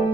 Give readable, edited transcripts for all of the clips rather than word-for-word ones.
Hello,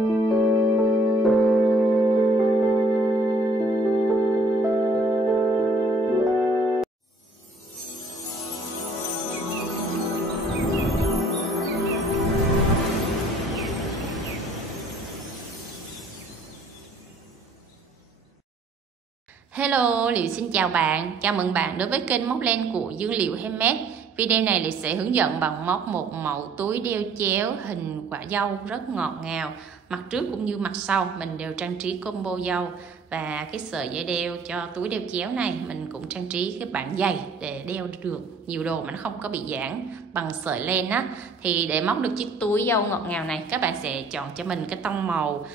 Liệu xin chào bạn. Chào mừng bạn đến với kênh móc len của Dương Liệu Handmade. Video này Liệu sẽ hướng dẫn bạn móc một mẫu túi đeo chéo hình quả dâu rất ngọt ngào. Mặt trước cũng như mặt sau mình đều trang trí combo dâu. Và cái sợi dây đeo cho túi đeo chéo này mình cũng trang trí cái bảng dày để đeo được nhiều đồ mà nó không có bị giãn bằng sợi len á. Thì để móc được chiếc túi dâu ngọt ngào này, các bạn sẽ chọn cho mình cái tông màu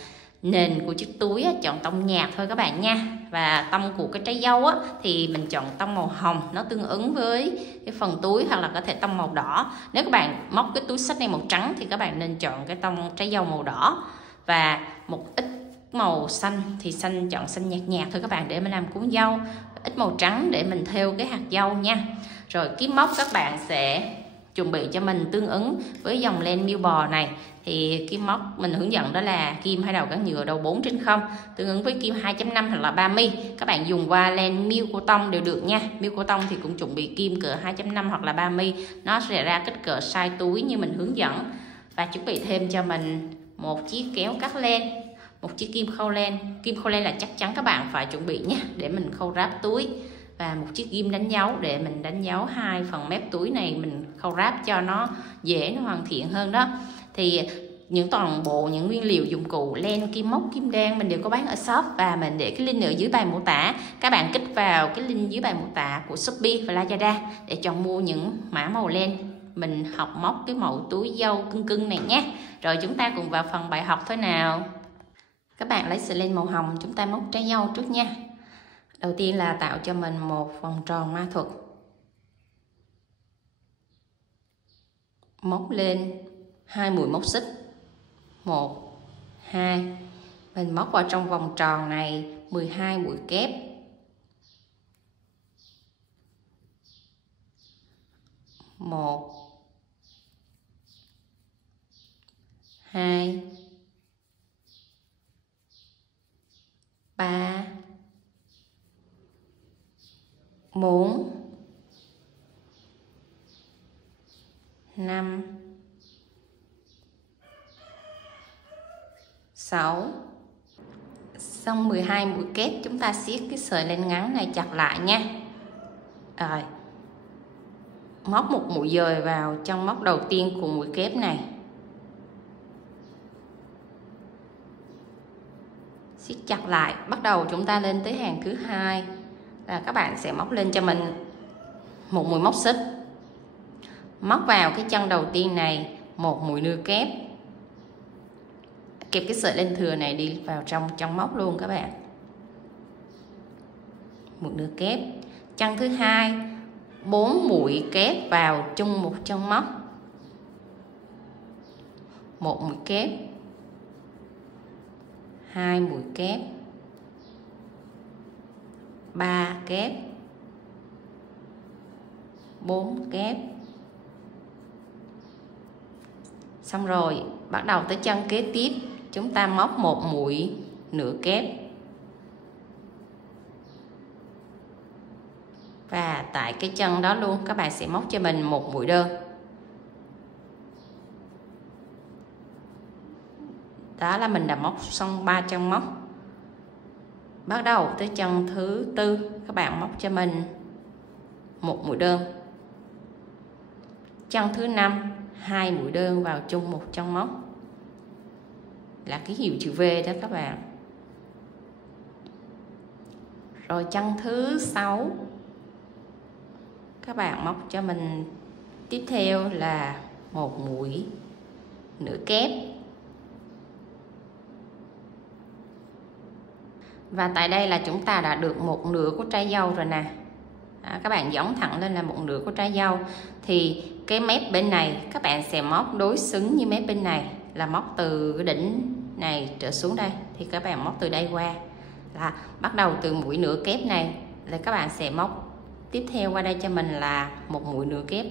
nền của chiếc túi á, chọn tông nhạt thôi các bạn nha. Và tông của cái trái dâu á, thì mình chọn tông màu hồng, nó tương ứng với cái phần túi, hoặc là có thể tông màu đỏ. Nếu các bạn móc cái túi xách này màu trắng thì các bạn nên chọn cái tông trái dâu màu đỏ. Và một ít màu xanh thì chọn xanh nhạt nhạt thôi các bạn, để mình làm cuốn dâu. Ít màu trắng để mình thêu cái hạt dâu nha. Rồi kim móc các bạn sẽ chuẩn bị cho mình tương ứng với dòng len miêu bò này. Thì kim móc mình hướng dẫn đó là kim 2 đầu cán nhựa đầu 4/0, tương ứng với kim 2.5 hoặc là 3mm. Các bạn dùng qua len miêu cô tông đều được nha. Miêu cô tông thì cũng chuẩn bị kim cỡ 2.5 hoặc là 3mm, nó sẽ ra kích cỡ size túi như mình hướng dẫn. Và chuẩn bị thêm cho mình một chiếc kéo cắt len, một chiếc kim khâu len. Kim khâu len là chắc chắn các bạn phải chuẩn bị nhé, để mình khâu ráp túi. Và một chiếc ghim đánh dấu để mình đánh dấu hai phần mép túi này, mình khâu ráp cho nó dễ, nó hoàn thiện hơn đó. Thì toàn bộ những nguyên liệu dụng cụ len, kim móc, kim đan mình đều có bán ở shop, và mình để cái link ở dưới bài mô tả. Các bạn kích vào cái link dưới bài mô tả của Shopee và Lazada để chọn mua những mã màu len mình học móc cái mẫu túi dâu cưng cưng này nhé. Rồi chúng ta cùng vào phần bài học thôi nào. Các bạn lấy sợi len màu hồng, chúng ta móc trái dâu trước nha. Đầu tiên là tạo cho mình một vòng tròn ma thuật, móc lên 2 mũi móc xích, 1, 2, mình móc vào trong vòng tròn này 12 mũi kép, 1, 2, 3, 4, 5, 6. Xong 12 mũi kép, chúng ta siết cái sợi len ngắn này chặt lại nha. Rồi móc một mũi dời vào trong móc đầu tiên của mũi kép này, siết chặt lại. Bắt đầu chúng ta lên tới hàng thứ hai là các bạn sẽ móc lên cho mình một mũi móc xích, móc vào cái chân đầu tiên này một mũi nưa kép, kẹp cái sợi len thừa này đi vào trong móc luôn các bạn, một nưa kép. Chân thứ hai 4 mũi kép vào chung một chân móc, một mũi kép, 2 mũi kép, 3 kép, 4 kép. Xong rồi bắt đầu tới chân kế tiếp, chúng ta móc một mũi nửa kép, và tại cái chân đó luôn các bạn sẽ móc cho mình một mũi đơn. Đó là mình đã móc xong 3 chân móc. Bắt đầu tới chân thứ tư, các bạn móc cho mình một mũi đơn. Chân thứ 5 2 mũi đơn vào chung một chân móc, là cái hiệu chữ V đó các bạn. Rồi chân thứ 6 các bạn móc cho mình tiếp theo là một mũi nửa kép. Và tại đây là chúng ta đã được một nửa của trái dâu rồi nè. Các bạn gióng thẳng lên là một nửa của trái dâu. Thì cái mép bên này các bạn sẽ móc đối xứng như mép bên này, là móc từ cái đỉnh này trở xuống đây. Thì các bạn móc từ đây qua, là bắt đầu từ mũi nửa kép này là các bạn sẽ móc tiếp theo qua đây cho mình là một mũi nửa kép.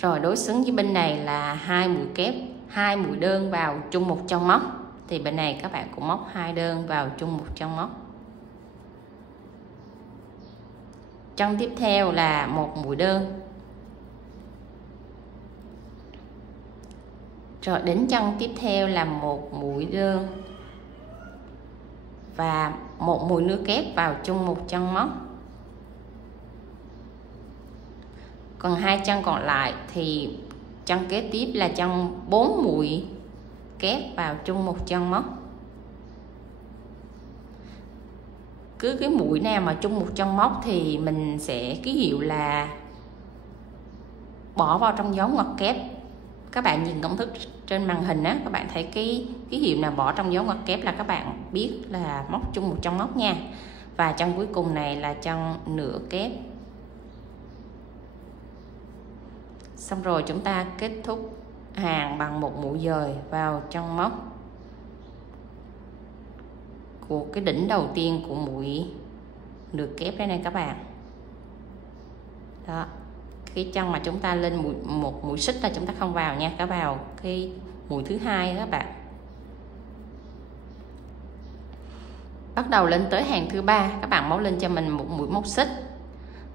Rồi đối xứng với bên này là 2 mũi kép, 2 mũi đơn vào chung một chân móc, thì bên này các bạn cũng móc 2 đơn vào chung một chân móc. Chân tiếp theo là 1 mũi đơn. Rồi đến chân tiếp theo là 1 mũi đơn và 1 mũi nửa kép vào chung một chân móc. Còn 2 chân còn lại thì chân kế tiếp là chân 4 mũi kép vào chung một chân móc. Cứ cái mũi nào mà chung một chân móc thì mình sẽ ký hiệu là bỏ vào trong dấu ngoặc kép. Các bạn nhìn công thức trên màn hình á, các bạn thấy cái ký hiệu nào bỏ trong dấu ngoặc kép là các bạn biết là móc chung một chân móc nha. Và chân cuối cùng này là chân nửa kép. Xong rồi chúng ta kết thúc hàng bằng một mũi dời vào chân móc của cái đỉnh đầu tiên của mũi nửa kép đây này các bạn. Đó, cái chân mà chúng ta lên một mũi xích là chúng ta không vào nha, các vào cái mũi thứ hai đó các bạn. Bắt đầu lên tới hàng thứ ba, các bạn móc lên cho mình một mũi móc xích,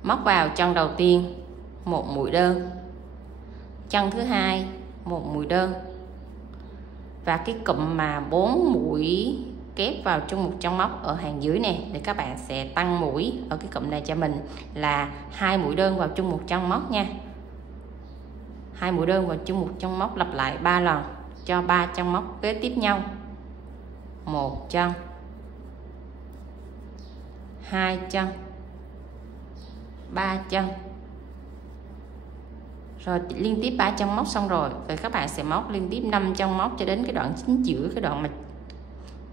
móc vào chân đầu tiên một mũi đơn, chân thứ hai một mũi đơn, và cái cụm mà 4 mũi kép vào chung một chân móc ở hàng dưới này thì các bạn sẽ tăng mũi ở cái cụm này cho mình là 2 mũi đơn vào chung một chân móc nha. 2 mũi đơn vào chung một chân móc lặp lại 3 lần cho 3 chân móc kế tiếp nhau. 1 chân, 2 chân, 3 chân. Rồi liên tiếp 3 chân móc xong rồi, các bạn sẽ móc liên tiếp 5 chân móc cho đến cái đoạn chính giữa, cái đoạn mà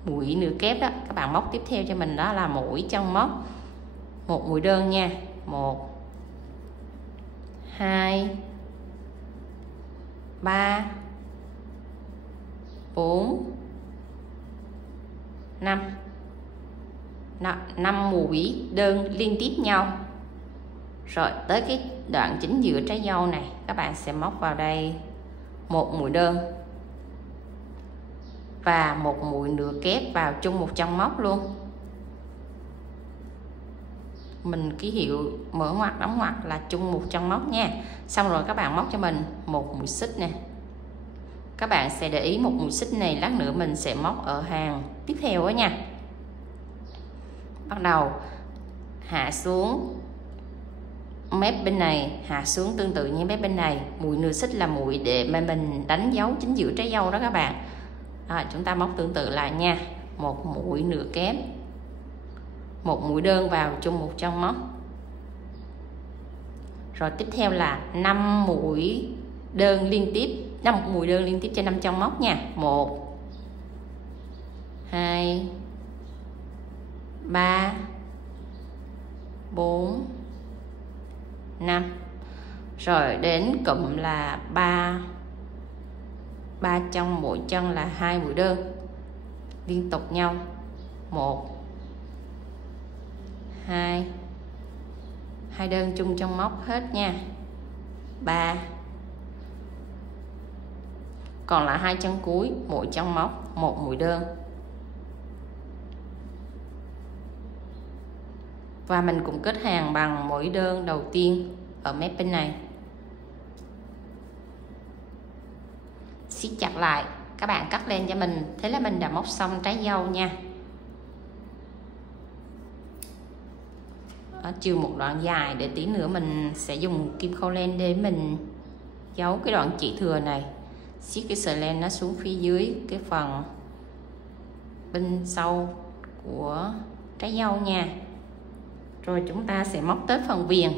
mũi nửa kép đó. Các bạn móc tiếp theo cho mình đó là mỗi chân móc 1 mũi đơn nha. 1 2 3 4 5. 5 mũi đơn liên tiếp nhau. Rồi tới cái đoạn chính giữa trái dâu này, các bạn sẽ móc vào đây 1 mũi đơn và 1 mũi nửa kép vào chung một chân móc luôn. Mình ký hiệu mở ngoặc đóng ngoặc là chung một chân móc nha. Xong rồi các bạn móc cho mình 1 mũi xích nè. Các bạn sẽ để ý 1 mũi xích này lát nữa mình sẽ móc ở hàng tiếp theo đó nha. Bắt đầu hạ xuống mép bên này, hạ xuống tương tự như mép bên này. Mũi nửa xích là mũi để mà mình đánh dấu chính giữa trái dâu đó các bạn. Đó, chúng ta móc tương tự lại nha. 1 mũi nửa kép, 1 mũi đơn vào chung một chân móc. Rồi tiếp theo là 5 mũi đơn liên tiếp, 5 mũi đơn liên tiếp cho 5 chân móc nha. 1 2 3 4 5. Rồi đến cụm là 3 chân, mỗi chân là 2 mũi đơn liên tục nhau. 1 2 đơn chung chân móc hết nha. 3. Còn lại 2 chân cuối, mỗi chân móc 1 mũi đơn. Và mình cũng kết hàng bằng mũi đơn đầu tiên ở mép bên này. Siết chặt lại, các bạn cắt lên cho mình. Thế là mình đã móc xong trái dâu nha. Trừ một đoạn dài để tí nữa mình sẽ dùng kim khâu len để mình giấu cái đoạn chỉ thừa này. Siết cái sợi len nó xuống phía dưới cái phần bên sau của trái dâu nha. Rồi chúng ta sẽ móc tới phần viền.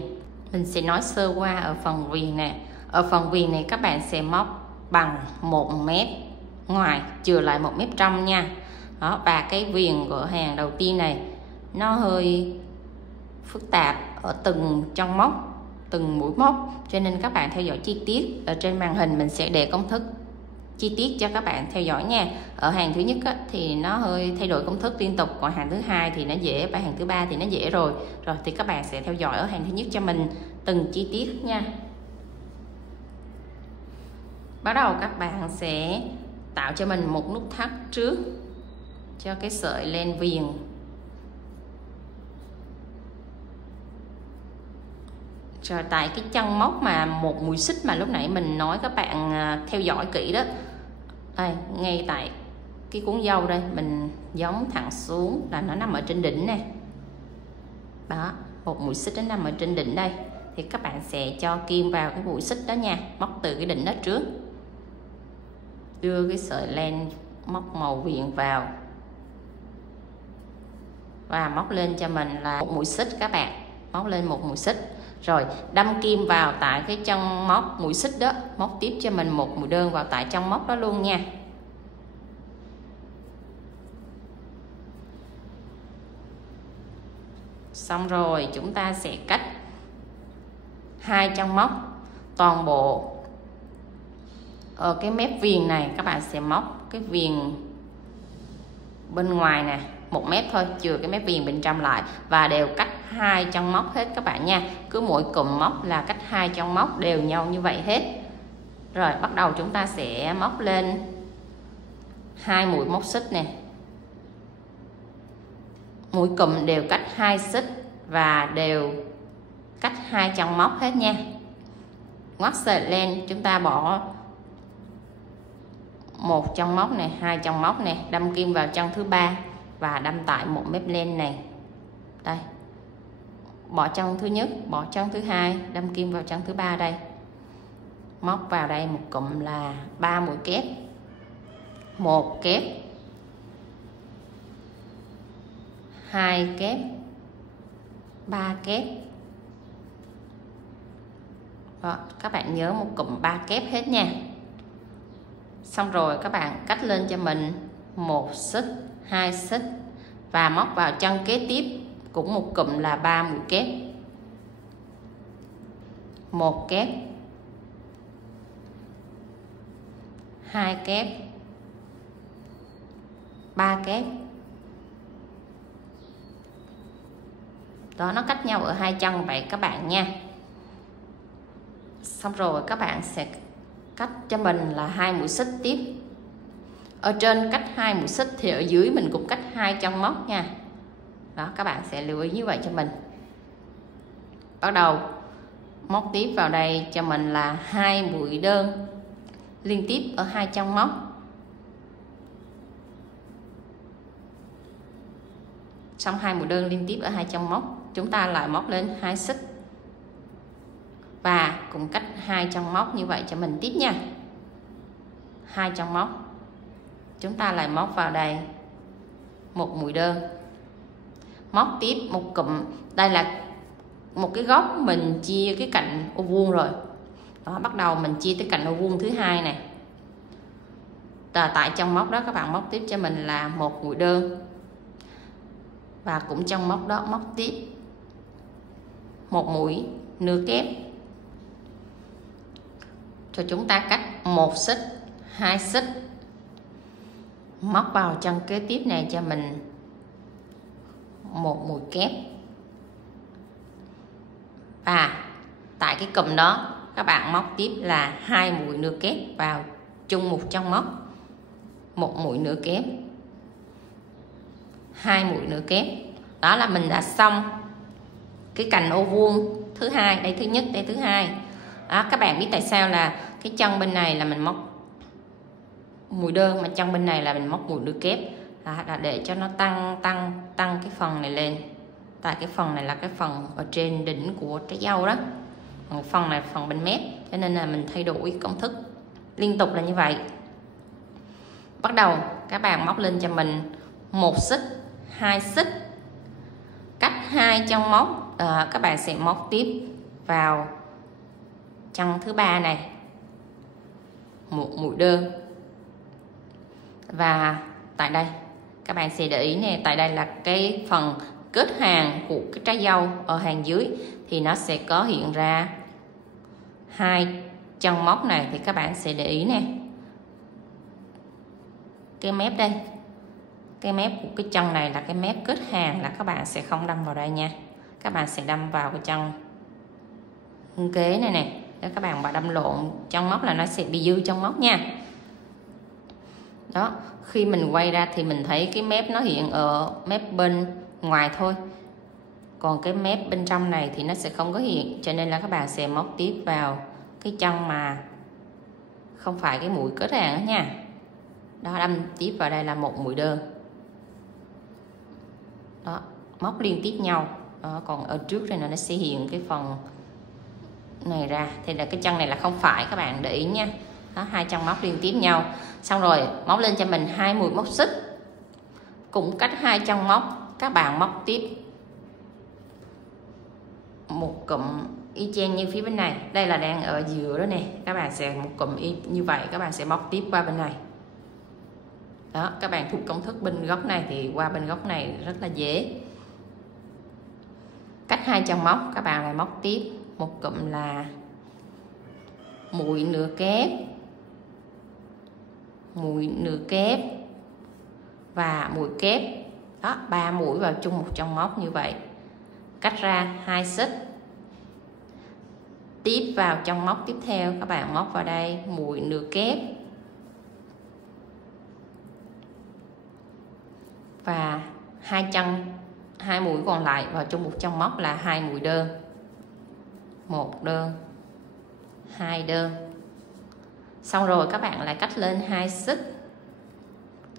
Mình sẽ nói sơ qua ở phần viền nè. Ở phần viền này các bạn sẽ móc bằng 1 mép ngoài chừa lại 1 mép trong nha. Đó, và cái viền của hàng đầu tiên này nó hơi phức tạp ở từng chân móc, từng mũi móc, cho nên các bạn theo dõi chi tiết. Ở trên màn hình mình sẽ để công thức chi tiết cho các bạn theo dõi nha. Ở hàng thứ nhất á, thì nó hơi thay đổi công thức liên tục, còn hàng thứ hai thì nó dễ, và hàng thứ ba thì nó dễ rồi. Rồi thì các bạn sẽ theo dõi ở hàng thứ nhất cho mình từng chi tiết nha. Bắt đầu các bạn sẽ tạo cho mình một nút thắt trước cho cái sợi len viền. Rồi tại cái chân móc mà một mũi xích mà lúc nãy mình nói các bạn theo dõi kỹ đó, đây ngay tại cái cuốn dâu đây, mình gióng thẳng xuống là nó nằm ở trên đỉnh nè. Đó, một mũi xích nó nằm ở trên đỉnh đây, thì các bạn sẽ cho kim vào cái mũi xích đó nha, móc từ cái đỉnh đó trước, đưa cái sợi len móc màu viền vào và móc lên cho mình là một mũi xích. Các bạn móc lên một mũi xích, rồi đâm kim vào tại cái chân móc mũi xích đó, móc tiếp cho mình một mũi đơn vào tại chân móc đó luôn nha. Xong rồi chúng ta sẽ cắt hai chân móc toàn bộ ở cái mép viền này. Các bạn sẽ móc cái viền bên ngoài nè 1 mét thôi, chừa cái mép viền bên trong lại, và đều cắt hai chân móc hết các bạn nha. Cứ mỗi cụm móc là cắt hai chân móc đều nhau như vậy hết. Rồi bắt đầu chúng ta sẽ móc lên 2 mũi móc xích nè, mỗi cụm đều cắt 2 xích và đều cắt hai chân móc hết nha. Ngoắt sợi len chúng ta bỏ một chân móc này, hai chân móc này, đâm kim vào chân thứ ba và đâm tại một mép len này. Đây, bỏ chân thứ nhất, bỏ chân thứ hai, đâm kim vào chân thứ ba đây, móc vào đây một cụm là 3 mũi kép, 1 kép, 2 kép, 3 kép. Đó, các bạn nhớ một cụm 3 kép hết nha. Xong rồi các bạn cắt lên cho mình 1 xích, 2 xích và móc vào chân kế tiếp cũng một cụm là 3 mũi kép, 1 kép, 2 kép, 3 kép. Đó, nó cách nhau ở hai chân vậy các bạn nha. Xong rồi các bạn sẽ cắt cho mình là 2 mũi xích tiếp. Ở trên cắt 2 mũi xích thì ở dưới mình cũng cắt 2 chân móc nha. Đó, các bạn sẽ lưu ý như vậy cho mình. Bắt đầu móc tiếp vào đây cho mình là 2 mũi đơn liên tiếp ở hai chân móc. Xong 2 mũi đơn liên tiếp ở hai chân móc, chúng ta lại móc lên 2 xích và cũng cắt 2 chân móc như vậy cho mình tiếp nha. 2 chân móc, chúng ta lại móc vào đây một mũi đơn, móc tiếp một cụm. Đây là một cái góc mình chia cái cạnh ô vuông rồi. Đó, bắt đầu mình chia tới cạnh ô vuông thứ hai này. Tại chân móc đó các bạn móc tiếp cho mình là một mũi đơn và cũng trong móc đó móc tiếp một mũi nửa kép. Rồi chúng ta cắt 1 xích, 2 xích, móc vào chân kế tiếp này cho mình một mũi kép. Và tại cái cụm đó các bạn móc tiếp là 2 mũi nửa kép vào chung một chân móc, một mũi nửa kép, 2 mũi nửa kép. Đó là mình đã xong cái cạnh ô vuông thứ hai. Đây thứ nhất, đây thứ hai. Đó, các bạn biết tại sao là cái chân bên này là mình móc mũi đơn mà chân bên này là mình móc mũi nửa kép? Đó, là để cho nó tăng cái phần này lên. Tại cái phần này là cái phần ở trên đỉnh của trái dâu đó, còn phần này phần bên mép, cho nên là mình thay đổi công thức liên tục là như vậy. Bắt đầu các bạn móc lên cho mình 1 xích, 2 xích, cắt 2 chân móc. Các bạn sẽ móc tiếp vào chân thứ ba này một mũi đơn. Và tại đây các bạn sẽ để ý nè, tại đây là cái phần kết hàng của cái trái dâu, ở hàng dưới thì nó sẽ có hiện ra 2 chân móc này, thì các bạn sẽ để ý nè, cái mép đây, cái mép của cái chân này là cái mép kết hàng, là các bạn sẽ không đâm vào đây nha. Các bạn sẽ đâm vào cái chân kế này nè, Nếu các bạn đâm lộn trong móc là nó sẽ bị dư trong móc nha. Đó, khi mình quay ra thì mình thấy cái mép nó hiện ở mép bên ngoài thôi, còn cái mép bên trong này thì nó sẽ không có hiện, cho nên là các bạn sẽ móc tiếp vào cái chân mà không phải cái mũi kết hàng đó nha. Đó, đâm tiếp vào đây là một mũi đơn. Đó, móc liên tiếp nhau. Đó, còn ở trước đây nó sẽ hiện cái phần này ra, thì là cái chân này là không phải, các bạn để ý nha. Đó, 2 chân móc liên tiếp nhau. Xong rồi móc lên cho mình 2 mũi móc xích, cũng cách 2 chân móc các bạn móc tiếp một cụm y chang như phía bên này. Đây là đang ở giữa đó nè, các bạn sẽ một cụm y như vậy, các bạn sẽ móc tiếp qua bên này. Đó, các bạn thuộc công thức bên góc này thì qua bên góc này rất là dễ. Cách 2 chân móc các bạn lại móc tiếp một cụm là mũi nửa kép, mũi nửa kép và mũi kép. Đó, 3 mũi vào chung một chân móc như vậy, cách ra 2 xích. Tiếp vào chân móc tiếp theo các bạn móc vào đây mũi nửa kép và 2 mũi còn lại vào chung một chân móc là 2 mũi đơn, 1 đơn, 2 đơn. Xong rồi các bạn lại cách lên 2 xích.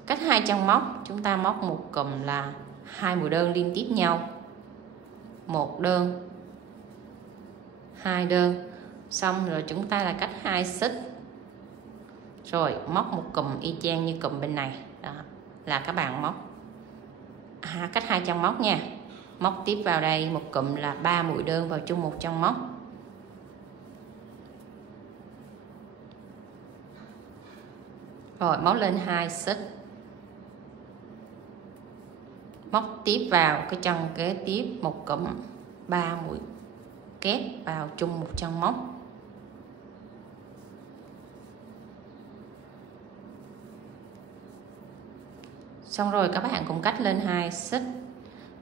Cách 2 chân móc chúng ta móc một cụm là 2 mũi đơn liên tiếp nhau, 1 đơn, 2 đơn. Xong rồi chúng ta lại cách 2 xích, rồi móc một cụm y chang như cụm bên này. Đó, là các bạn móc cách 2 chân móc nha. Móc tiếp vào đây một cụm là 3 mũi đơn vào chung một chân móc. Rồi móc lên 2 xích, móc tiếp vào cái chân kế tiếp một cụm 3 mũi kép vào chung một chân móc. Xong rồi các bạn cũng cách lên 2 xích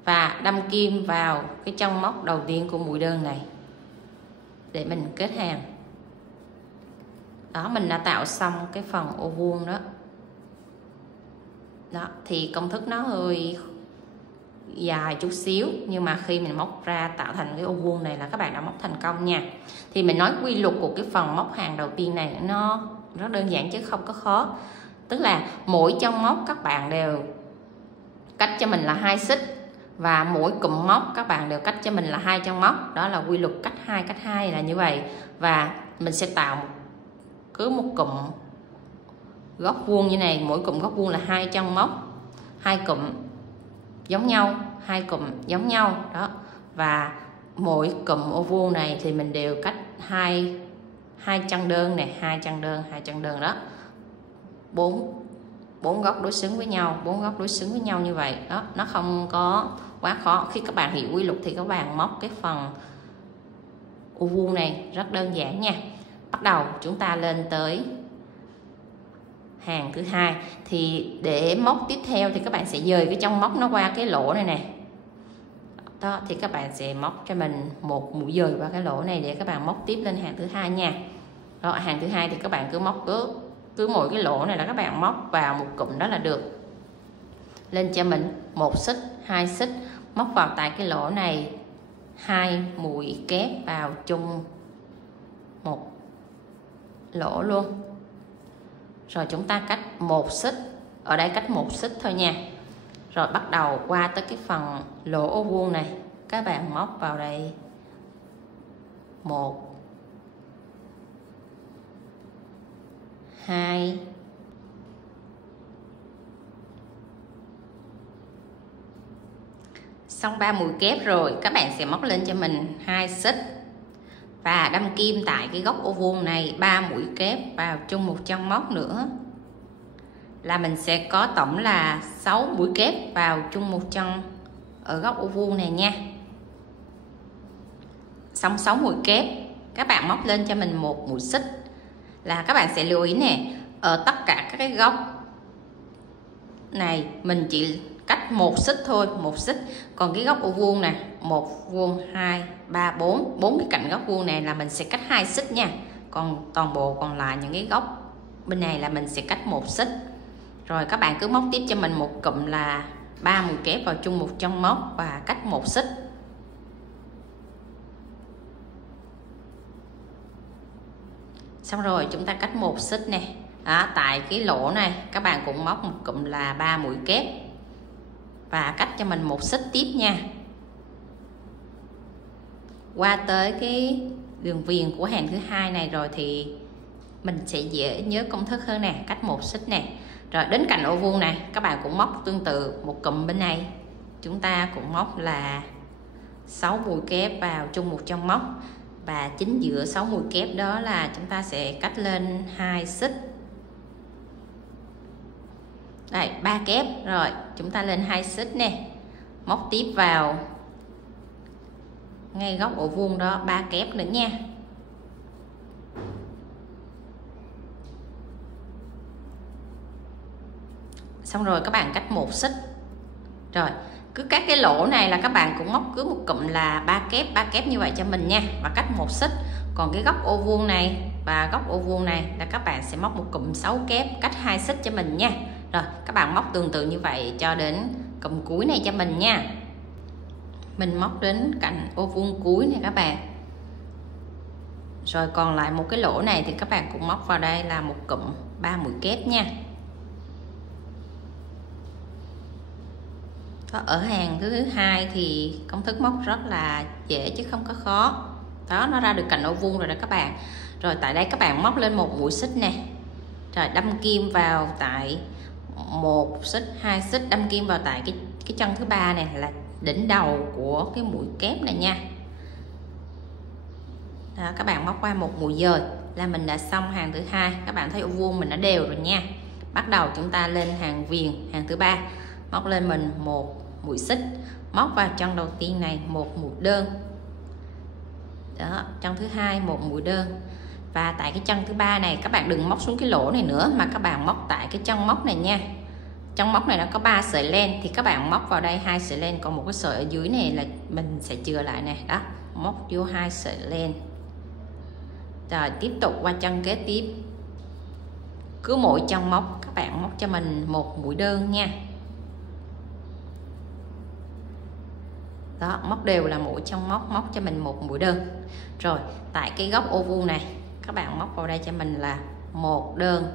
và đâm kim vào cái chân móc đầu tiên của mũi đơn này để mình kết hàng. Đó, mình đã tạo xong cái phần ô vuông đó. Đó, thì công thức nó hơi dài chút xíu, nhưng mà khi mình móc ra tạo thành cái ô vuông này là các bạn đã móc thành công nha. Thì mình nói quy luật của cái phần móc hàng đầu tiên này nó rất đơn giản chứ không có khó. Tức là mỗi chân móc các bạn đều cách cho mình là 2 xích, và mỗi cụm móc các bạn đều cách cho mình là 2 chân móc. Đó là quy luật cách 2 là như vậy. Và mình sẽ tạo cứ một cụm góc vuông như này, mỗi cụm góc vuông là 2 chân móc, 2 cụm giống nhau, 2 cụm giống nhau. Đó, và mỗi cụm ô vuông này thì mình đều cách 2 chân đơn này, 2 chân đơn đó. 4 góc đối xứng với nhau, 4 góc đối xứng với nhau như vậy. Đó, nó không có quá khó. Khi các bạn hiểu quy luật thì các bạn móc cái phần ô vuông này rất đơn giản nha. Bắt đầu chúng ta lên tới hàng thứ hai. Thì để móc tiếp theo thì các bạn sẽ dời cái chân móc nó qua cái lỗ này nè. Đó, thì các bạn sẽ móc cho mình một mũi dời qua cái lỗ này để các bạn móc tiếp lên hàng thứ hai nha. Đó, hàng thứ hai thì các bạn cứ móc cứ mỗi cái lỗ này là các bạn móc vào một cụm đó là được. Lên cho mình 1 xích, 2 xích, móc vào tại cái lỗ này 2 mũi kép vào chung một lỗ luôn. Rồi chúng ta cách 1 xích, ở đây cách 1 xích thôi nha. Rồi bắt đầu qua tới cái phần lỗ ô vuông này, các bạn móc vào đây 1, 2, xong 3 mũi kép rồi các bạn sẽ móc lên cho mình 2 xích và đâm kim tại cái góc ô vuông này 3 mũi kép vào chung một chân móc nữa, là mình sẽ có tổng là 6 mũi kép vào chung một chân ở góc ô vuông này nha. Xong 6 mũi kép các bạn móc lên cho mình 1 mũi xích, là các bạn sẽ lưu ý nè, ở tất cả các cái góc này mình chỉ cách 1 xích thôi, 1 xích. Còn cái góc ô vuông nè, 1 vuông, 2, 3, 4, 4 cái cạnh góc vuông này là mình sẽ cách 2 xích nha. Còn toàn bộ còn lại những cái góc bên này là mình sẽ cách 1 xích. Rồi các bạn cứ móc tiếp cho mình một cụm là 3 mũi kép vào chung một chân móc và cách 1 xích. Xong rồi chúng ta cách 1 xích nè. Đó, tại cái lỗ này các bạn cũng móc một cụm là 3 mũi kép và cách cho mình 1 xích tiếp nha. Qua tới cái đường viền của hàng thứ hai này rồi thì mình sẽ dễ nhớ công thức hơn nè, cách 1 xích nè. Rồi đến cạnh ô vuông này các bạn cũng móc tương tự một cụm bên này, chúng ta cũng móc là 6 mũi kép vào chung một chân móc, và chính giữa 6 mũi kép đó là chúng ta sẽ cách lên 2 xích. Đây, 3 kép rồi chúng ta lên 2 xích nè, móc tiếp vào ngay góc ổ vuông đó 3 kép nữa nha. Xong rồi các bạn cách 1 xích. Rồi cứ các cái lỗ này là các bạn cũng móc cứ một cụm là 3 kép như vậy cho mình nha, và cách 1 xích. Còn cái góc ô vuông này và góc ô vuông này là các bạn sẽ móc một cụm 6 kép cách 2 xích cho mình nha. Rồi các bạn móc tương tự như vậy cho đến cụm cuối này cho mình nha. Mình móc đến cạnh ô vuông cuối này các bạn. Rồi còn lại một cái lỗ này thì các bạn cũng móc vào đây là một cụm 3 mũi kép nha. Ở hàng thứ hai thì công thức móc rất là dễ chứ không có khó. Đó, nó ra được cạnh ô vuông rồi đó các bạn. Rồi tại đây các bạn móc lên một mũi xích nè. Rồi đâm kim vào tại 1 xích, 2 xích, đâm kim vào tại cái chân thứ ba này là đỉnh đầu của cái mũi kép này nha. Đó, các bạn móc qua một mũi dời là mình đã xong hàng thứ hai. Các bạn thấy ô vuông mình đã đều rồi nha. Bắt đầu chúng ta lên hàng viền, hàng thứ ba, móc lên mình một mũi xích, móc vào chân đầu tiên này một mũi đơn. Đó, chân thứ hai một mũi đơn. Và tại cái chân thứ ba này các bạn đừng móc xuống cái lỗ này nữa, mà các bạn móc tại cái chân móc này nha. Chân móc này nó có 3 sợi len thì các bạn móc vào đây 2 sợi len, còn một cái sợi ở dưới này là mình sẽ chừa lại nè. Đó, móc vô 2 sợi len. Rồi tiếp tục qua chân kế tiếp, cứ mỗi chân móc các bạn móc cho mình một mũi đơn nha. Đó, móc đều là mỗi chân móc cho mình một mũi đơn. Rồi tại cái góc ô vuông này các bạn móc vào đây cho mình là 1 đơn,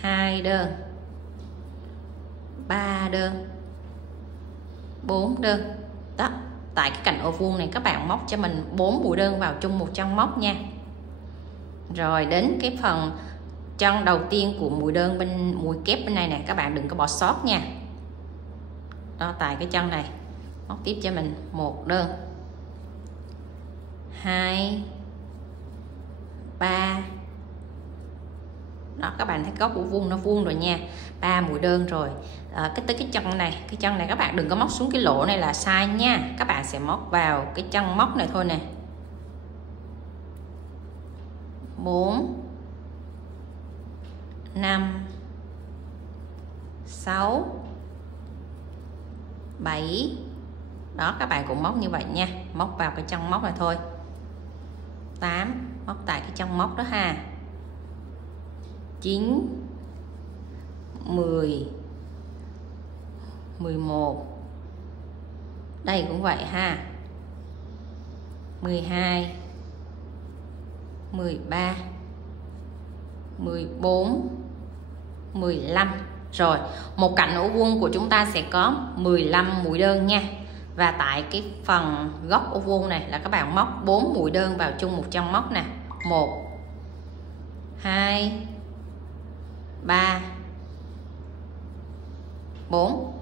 2 đơn, 3 đơn, 4 đơn. Đó, tại cái cạnh ô vuông này các bạn móc cho mình 4 mũi đơn vào chung một chân móc nha. Rồi đến cái phần chân đầu tiên của mũi đơn bên mũi kép bên này nè, các bạn đừng có bỏ sót nha. Đó, tại cái chân này móc tiếp cho mình 1 đơn, 2, 3. Đó, các bạn thấy góc của vuông nó vuông rồi nha, 3 mũi đơn rồi. Tới cái chân này các bạn đừng có móc xuống cái lỗ này là sai nha. Các bạn sẽ móc vào cái chân móc này thôi nè. 4, 5, 6, 7. Đó, các bạn cũng móc như vậy nha, móc vào cái chân móc này thôi. 8, móc tại cái chân móc đó ha. 9, 10, 11. Đây cũng vậy ha. 12, 13, 14, 15. Rồi, một cạnh ổ vuông của chúng ta sẽ có 15 mũi đơn nha. Và tại cái phần góc ô vuông này là các bạn móc 4 mũi đơn vào chung một chân móc nè. 1, 2, 3, 4.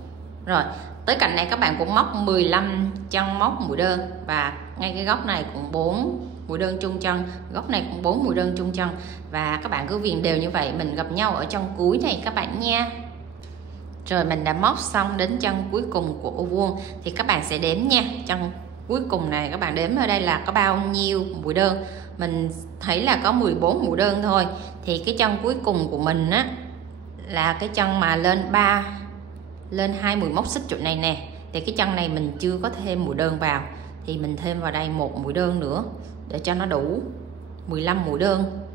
Rồi, tới cạnh này các bạn cũng móc 15 chân móc mũi đơn, và ngay cái góc này cũng 4 mũi đơn chung chân, góc này cũng 4 mũi đơn chung chân, và các bạn cứ viền đều như vậy, mình gặp nhau ở chân cuối này các bạn nha. Rồi mình đã móc xong đến chân cuối cùng của ô vuông thì các bạn sẽ đếm nha. Chân cuối cùng này các bạn đếm ở đây là có bao nhiêu mũi đơn. Mình thấy là có 14 mũi đơn thôi. Thì cái chân cuối cùng của mình á là cái chân mà lên lên 2 mũi móc xích chỗ này nè. Thì cái chân này mình chưa có thêm mũi đơn vào thì mình thêm vào đây 1 mũi đơn nữa để cho nó đủ 15 mũi đơn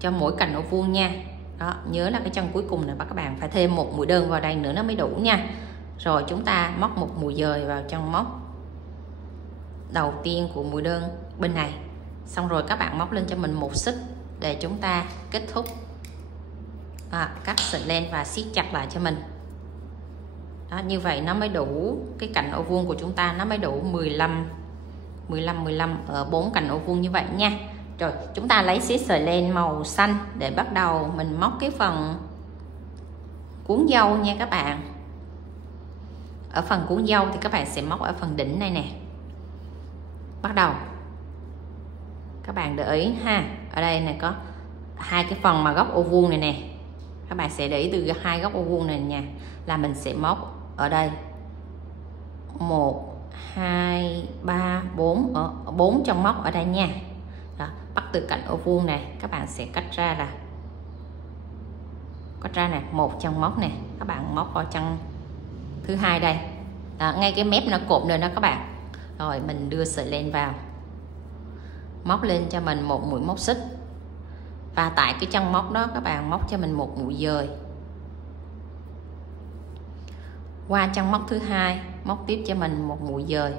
cho mỗi cạnh ô vuông nha. Đó, nhớ là cái chân cuối cùng này các bạn phải thêm 1 mũi đơn vào đây nữa nó mới đủ nha. Rồi chúng ta móc 1 mũi dời vào chân móc đầu tiên của mũi đơn bên này. Xong rồi các bạn móc lên cho mình 1 xích để chúng ta kết thúc cắt sợi len và siết chặt lại cho mình. Đó, như vậy nó mới đủ cái cạnh ô vuông của chúng ta, nó mới đủ 15 ở 4 cạnh ô vuông như vậy nha. Rồi chúng ta lấy xí sợi len màu xanh để bắt đầu mình móc cái phần cuốn dâu nha các bạn. Ở phần cuốn dâu thì các bạn sẽ móc ở phần đỉnh này nè. Bắt đầu các bạn để ý ha, ở đây này có 2 cái phần mà góc ô vuông này nè, các bạn sẽ để ý từ 2 góc ô vuông này nha, là mình sẽ móc ở đây 1 2 3 4 ở 4 trong móc ở đây nha. Đó, bắt từ cạnh ô vuông này các bạn sẽ cắt ra nè 1 chân móc nè, các bạn móc vào chân thứ hai đây. Đó, ngay cái mép nó cột lên đó các bạn. Rồi mình đưa sợi len vào, móc lên cho mình 1 mũi móc xích, và tại cái chân móc đó các bạn móc cho mình 1 mũi dời qua chân móc thứ hai, móc tiếp cho mình 1 mũi dời.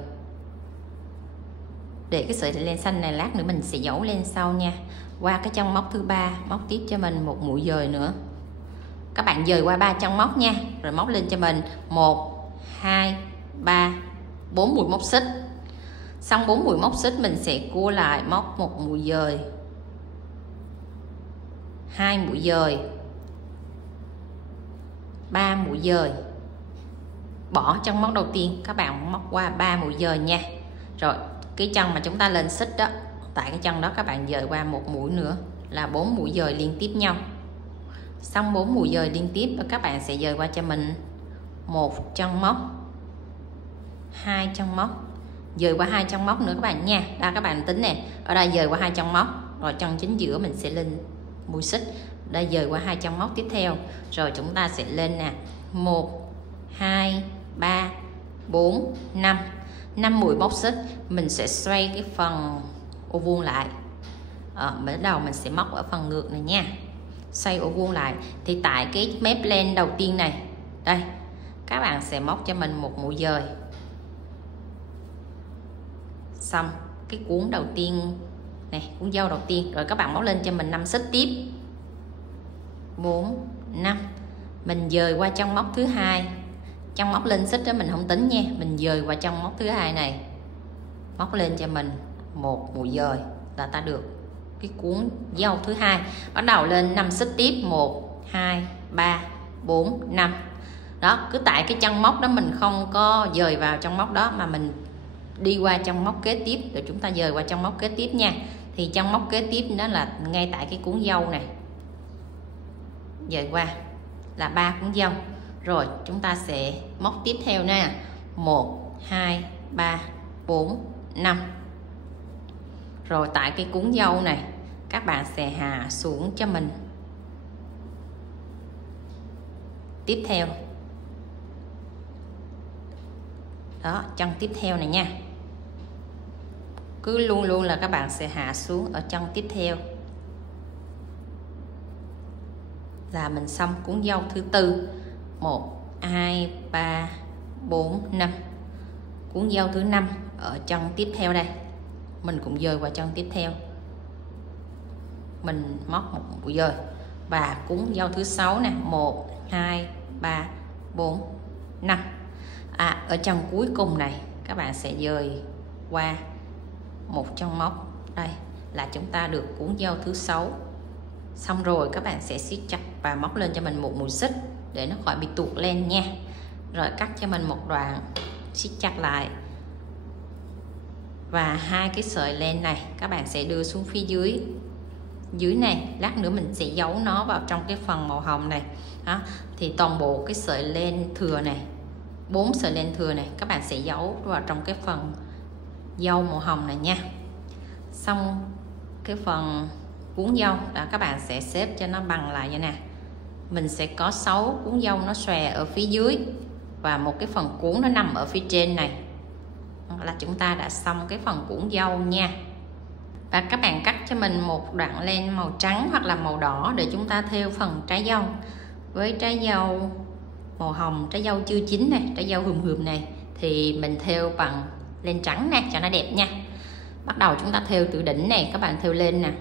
Để cái sợi len xanh này lát nữa mình sẽ giấu lên sau nha. Qua cái chân móc thứ ba móc tiếp cho mình 1 mũi dời nữa. Các bạn dời qua 3 chân móc nha, rồi móc lên cho mình 1 2 3 4 mũi móc xích. Xong 4 mũi móc xích mình sẽ cua lại móc 1 mũi dời, 2 mũi dời, 3 mũi dời. Bỏ chân móc đầu tiên các bạn móc qua 3 mũi dời nha. Rồi cái chân mà chúng ta lên xích đó, tại cái chân đó các bạn dời qua 1 mũi nữa là 4 mũi dời liên tiếp nhau. Xong 4 mũi dời liên tiếp các bạn sẽ dời qua cho mình 1 chân móc, 2 chân móc, dời qua 2 chân móc nữa các bạn nha. Đây các bạn tính nè, ở đây dời qua 2 chân móc, rồi chân chính giữa mình sẽ lên mũi xích. Đây dời qua 2 chân móc tiếp theo, rồi chúng ta sẽ lên nè 1 2 3 4 5 mũi móc xích. Mình sẽ xoay cái phần ô vuông lại. Bắt đầu mình sẽ móc ở phần ngược này nha, xoay ô vuông lại. Thì tại cái mép len đầu tiên này đây các bạn sẽ móc cho mình 1 mũi dời. Xong cái cuốn đầu tiên này, cuốn dâu đầu tiên, rồi các bạn móc lên cho mình 5 xích tiếp, 4 5. Mình dời qua chân móc thứ hai, chân móc lên xích đó mình không tính nha, mình dời qua chân móc thứ hai này, móc lên cho mình 1 mũi dời là ta được cái cuốn dâu thứ hai. Bắt đầu lên 5 xích tiếp, 1 2 3 4 5. Đó, cứ tại cái chân móc đó mình không có dời vào chân móc đó mà mình đi qua chân móc kế tiếp, rồi chúng ta dời qua chân móc kế tiếp nha. Thì chân móc kế tiếp đó là ngay tại cái cuốn dâu này, dời qua là 3 cuốn dâu. Rồi chúng ta sẽ móc tiếp theo nè, 1 2 3 4 5. Rồi tại cái cuốn dâu này các bạn sẽ hạ xuống cho mình tiếp theo. Đó, chân tiếp theo này nha, cứ luôn luôn là các bạn sẽ hạ xuống ở chân tiếp theo là mình xong cuốn dâu thứ tư. 1 2 3 4 5. Cuốn dâu thứ 5 ở chân tiếp theo đây, mình cũng dời qua chân tiếp theo, mình móc 1 mũi dời. Và cuốn dâu thứ 6 nè, 1 2 3 4 5. Ở chân cuối cùng này các bạn sẽ dời qua 1 chân móc, đây là chúng ta được cuốn dâu thứ 6. Xong rồi các bạn sẽ siết chặt và móc lên cho mình 1 mũi xích để nó khỏi bị tuột lên nha. Rồi cắt cho mình một đoạn, siết chặt lại. Và 2 cái sợi len này các bạn sẽ đưa xuống phía dưới này, lát nữa mình sẽ giấu nó vào trong cái phần màu hồng này. Đó, thì toàn bộ cái sợi len thừa này, 4 sợi len thừa này các bạn sẽ giấu vào trong cái phần dâu màu hồng này nha. Xong cái phần cuốn dâu đó các bạn sẽ xếp cho nó bằng lại vậy nè. Mình sẽ có 6 cuốn dâu nó xòe ở phía dưới, và một cái phần cuốn nó nằm ở phía trên này. Là chúng ta đã xong cái phần cuốn dâu nha. Và các bạn cắt cho mình một đoạn len màu trắng hoặc là màu đỏ để chúng ta thêu phần trái dâu. Với trái dâu màu hồng, trái dâu chưa chín này, trái dâu hùm hùm này thì mình thêu bằng len trắng nè cho nó đẹp nha. Bắt đầu chúng ta thêu từ đỉnh này, các bạn thêu lên nè.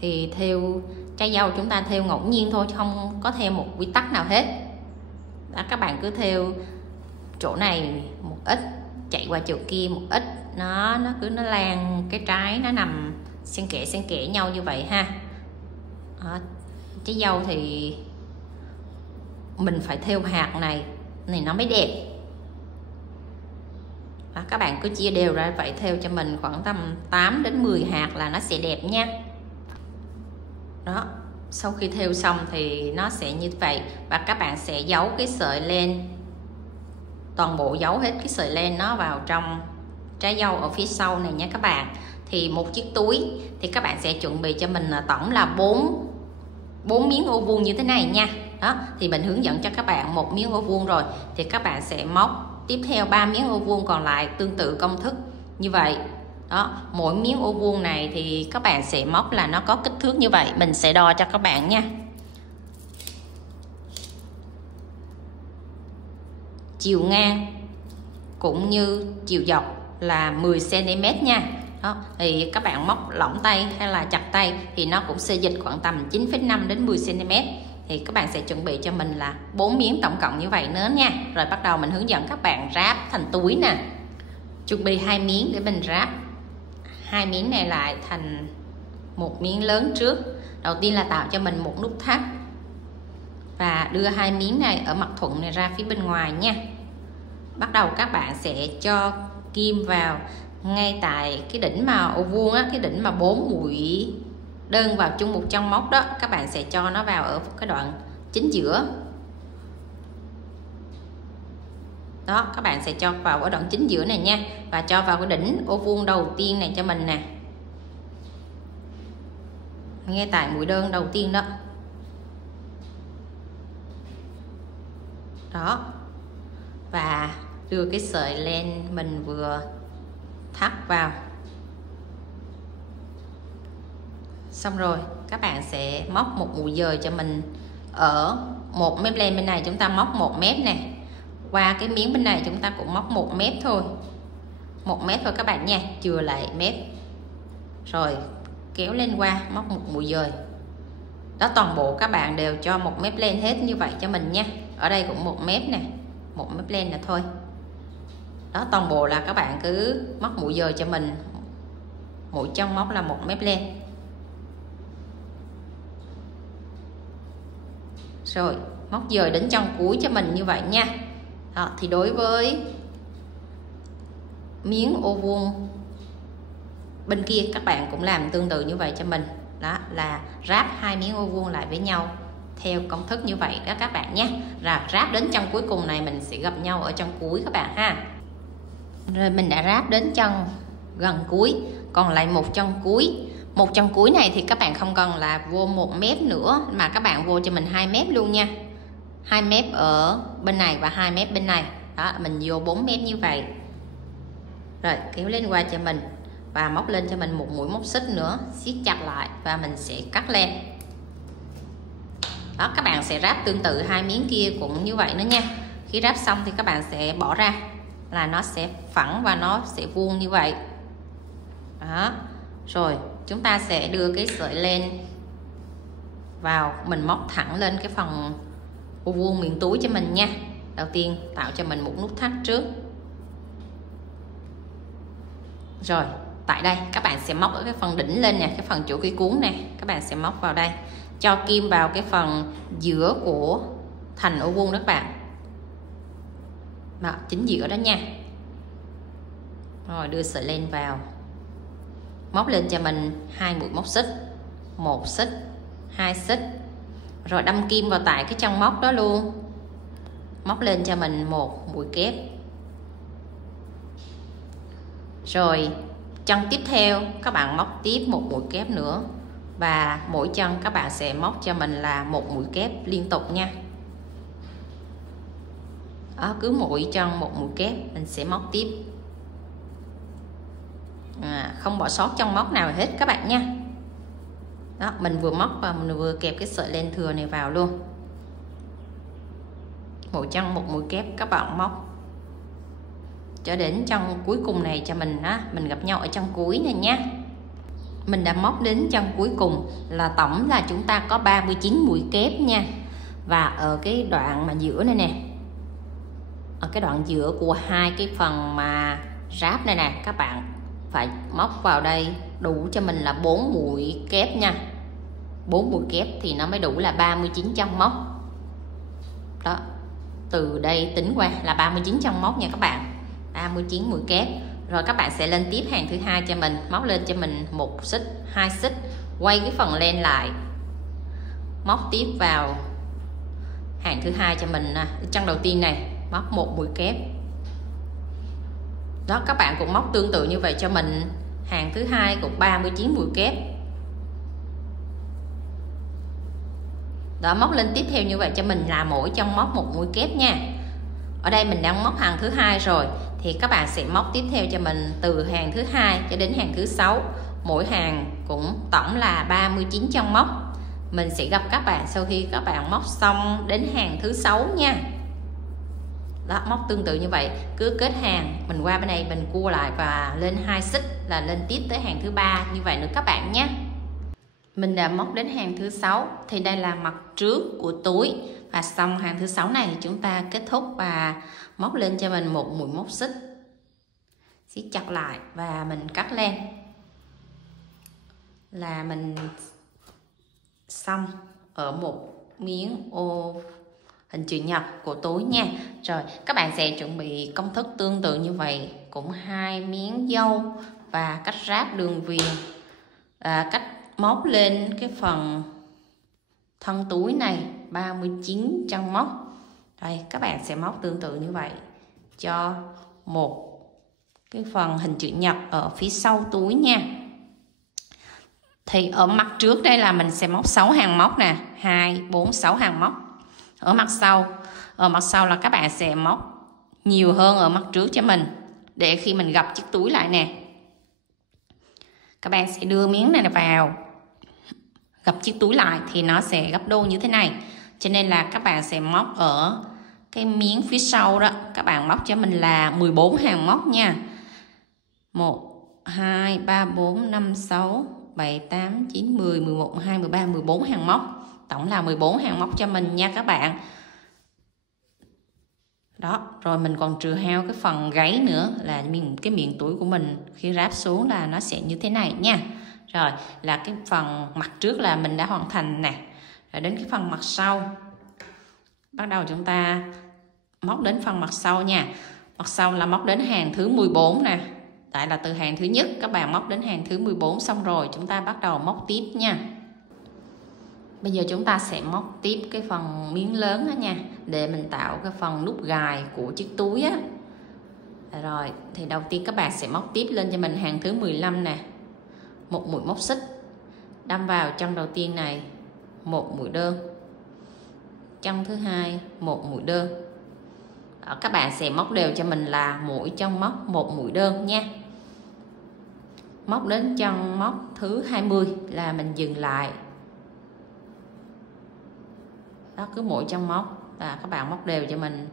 Thì thêu trái dâu chúng ta thêu ngẫu nhiên thôi, không có theo một quy tắc nào hết. Đó, các bạn cứ thêu chỗ này một ít, chạy qua chỗ kia một ít, nó lan cái trái nó nằm xen kẽ nhau như vậy ha. Đó, trái dâu thì mình phải thêu hạt này nó mới đẹp. Đó, các bạn cứ chia đều ra vậy, thêu cho mình khoảng tầm 8 đến 10 hạt là nó sẽ đẹp nha. Đó, sau khi thêu xong thì nó sẽ như vậy. Và các bạn sẽ giấu cái sợi len, toàn bộ giấu hết cái sợi len nó vào trong trái dâu ở phía sau này nha các bạn. Thì một chiếc túi thì các bạn sẽ chuẩn bị cho mình là tổng là 4 miếng ô vuông như thế này nha. Đó, thì mình hướng dẫn cho các bạn một miếng ô vuông rồi thì các bạn sẽ móc tiếp theo 3 miếng ô vuông còn lại, tương tự công thức như vậy. Đó, mỗi miếng ô vuông này thì các bạn sẽ móc là nó có kích thước như vậy, mình sẽ đo cho các bạn nha. Chiều ngang cũng như chiều dọc là 10 cm nha. Đó, thì các bạn móc lỏng tay hay là chặt tay thì nó cũng sẽ dịch khoảng tầm 9,5 đến 10 cm. Thì các bạn sẽ chuẩn bị cho mình là 4 miếng tổng cộng như vậy nữa nha. Rồi bắt đầu mình hướng dẫn các bạn ráp thành túi nè. Chuẩn bị 2 miếng để mình ráp 2 miếng này lại thành một miếng lớn trước. Đầu tiên là tạo cho mình một nút thắt và đưa 2 miếng này ở mặt thuận này ra phía bên ngoài nha. Bắt đầu các bạn sẽ cho kim vào ngay tại cái đỉnh mà ô vuông á, cái đỉnh mà 4 mũi đơn vào chung một trong móc đó, các bạn sẽ cho nó vào ở cái đoạn chính giữa. Đó, các bạn sẽ cho vào ở đoạn chính giữa này nha, và cho vào cái đỉnh ô vuông đầu tiên này cho mình nè, ngay tại mũi đơn đầu tiên đó. Đó, và đưa cái sợi len mình vừa thắt vào. Xong rồi các bạn sẽ móc một mũi dời cho mình ở một mép len bên này, chúng ta móc 1 mép nè. Qua cái miếng bên này chúng ta cũng móc 1 mép thôi, 1 mép thôi các bạn nha, chừa lại mép. Rồi kéo lên qua móc một mũi dời. Đó, toàn bộ các bạn đều cho 1 mép len hết như vậy cho mình nha. Ở đây cũng 1 mép nè, 1 mép len là thôi. Đó, toàn bộ là các bạn cứ móc mũi dời cho mình, mũi trong móc là 1 mép len. Rồi móc dời đến chân cuối cho mình như vậy nha. Đó, thì đối với miếng ô vuông bên kia các bạn cũng làm tương tự như vậy cho mình. Đó là ráp 2 miếng ô vuông lại với nhau theo công thức như vậy đó các bạn nhé. Rồi ráp đến chân cuối cùng này mình sẽ gặp nhau ở chân cuối các bạn ha. Rồi mình đã ráp đến chân gần cuối, còn lại một chân cuối. Một chân cuối này thì các bạn không cần là vô 1 mép nữa, mà các bạn vô cho mình 2 mép luôn nha. 2 mép ở bên này và 2 mép bên này. Đó, mình vô 4 mép như vậy. Rồi kéo lên qua cho mình và móc lên cho mình một mũi móc xích nữa, siết chặt lại và mình sẽ cắt len. Đó, các bạn sẽ ráp tương tự 2 miếng kia cũng như vậy nữa nha. Khi ráp xong thì các bạn sẽ bỏ ra là nó sẽ phẳng và nó sẽ vuông như vậy. Đó. Rồi chúng ta sẽ đưa cái sợi len vào, mình móc thẳng lên cái phần ô vuông miệng túi cho mình nha. Đầu tiên tạo cho mình một nút thắt trước. Rồi tại đây các bạn sẽ móc ở cái phần đỉnh lên nè, cái phần chỗ cái cuốn nè, các bạn sẽ móc vào đây, cho kim vào cái phần giữa của thành ô vuông đó các bạn. Đó, chính giữa đó nha. Rồi đưa sợi len vào, móc lên cho mình 2 mũi móc xích, 1 xích, 2 xích, rồi đâm kim vào tại cái chân móc đó luôn, móc lên cho mình 1 mũi kép. Rồi chân tiếp theo các bạn móc tiếp 1 mũi kép nữa, và mỗi chân các bạn sẽ móc cho mình là 1 mũi kép liên tục nha. Đó, cứ mỗi chân một mũi kép mình sẽ móc tiếp, không bỏ sót chân móc nào hết các bạn nha. Đó, mình vừa móc và mình vừa kẹp cái sợi len thừa này vào luôn. Mỗi chân một mũi kép các bạn móc cho đến chân cuối cùng này cho mình á, mình gặp nhau ở chân cuối này nhé. Mình đã móc đến chân cuối cùng là tổng là chúng ta có 39 mũi kép nha. Và ở cái đoạn mà giữa này nè, ở cái đoạn giữa của hai cái phần mà ráp này nè, các bạn phải móc vào đây đủ cho mình là 4 mũi kép nha. 4 mũi kép thì nó mới đủ là 39 chân móc. Đó, từ đây tính qua là 39 chân móc nha các bạn. 39 mũi kép. Rồi các bạn sẽ lên tiếp hàng thứ hai cho mình, móc lên cho mình 1 xích, 2 xích, quay cái phần len lại, móc tiếp vào hàng thứ hai cho mình nè. Chân đầu tiên này móc 1 mũi kép. Đó, các bạn cũng móc tương tự như vậy cho mình. Hàng thứ hai cũng 39 mũi kép. Đó, móc lên tiếp theo như vậy cho mình là mỗi chân móc 1 mũi kép nha. Ở đây mình đang móc hàng thứ hai rồi thì các bạn sẽ móc tiếp theo cho mình từ hàng thứ hai cho đến hàng thứ 6. Mỗi hàng cũng tổng là 39 chân móc. Mình sẽ gặp các bạn sau khi các bạn móc xong đến hàng thứ 6 nha. Đó, móc tương tự như vậy, cứ kết hàng mình qua bên này mình cua lại và lên 2 xích là lên tiếp tới hàng thứ 3 như vậy nữa các bạn nhé. Mình đã móc đến hàng thứ 6 thì đây là mặt trước của túi, và xong hàng thứ 6 này chúng ta kết thúc và móc lên cho mình 1 mũi móc xích, siết chặt lại và mình cắt len là mình xong ở một miếng ô hình chữ nhật của túi nha. Rồi các bạn sẽ chuẩn bị công thức tương tự như vậy, cũng 2 miếng dâu và cách ráp đường viền, cách móc lên cái phần thân túi này 39 chân móc. Đây, các bạn sẽ móc tương tự như vậy cho một cái phần hình chữ nhật ở phía sau túi nha. Thì ở mặt trước đây là mình sẽ móc 6 hàng móc nè, 2, 4, 6 hàng móc. Ở mặt sau là các bạn sẽ móc nhiều hơn ở mặt trước cho mình, để khi mình gập chiếc túi lại nè, các bạn sẽ đưa miếng này vào gập chiếc túi lại thì nó sẽ gấp đôi như thế này. Cho nên là các bạn sẽ móc ở cái miếng phía sau đó, các bạn móc cho mình là 14 hàng móc nha. 1, 2, 3, 4, 5, 6, 7, 8, 9, 10, 11, 12, 13, 14 hàng móc. Tổng là 14 hàng móc cho mình nha các bạn. Đó, rồi mình còn trừ hao cái phần gáy nữa, là cái miệng túi của mình khi ráp xuống là nó sẽ như thế này nha. Rồi là cái phần mặt trước là mình đã hoàn thành nè. Rồi đến cái phần mặt sau, bắt đầu chúng ta móc đến phần mặt sau nha. Mặt sau là móc đến hàng thứ 14 nè. Tại là từ hàng thứ nhất các bạn móc đến hàng thứ 14 xong rồi chúng ta bắt đầu móc tiếp nha. Bây giờ chúng ta sẽ móc tiếp cái phần miếng lớn đó nha, để mình tạo cái phần nút gài của chiếc túi á. Rồi thì đầu tiên các bạn sẽ móc tiếp lên cho mình hàng thứ 15 nè, 1 mũi móc xích, đâm vào chân đầu tiên này 1 mũi đơn, chân thứ hai 1 mũi đơn. Đó, các bạn sẽ móc đều cho mình là mỗi chân móc 1 mũi đơn nha. Móc đến chân móc thứ 20 là mình dừng lại. Đó, cứ mỗi chân móc là các bạn móc đều cho mình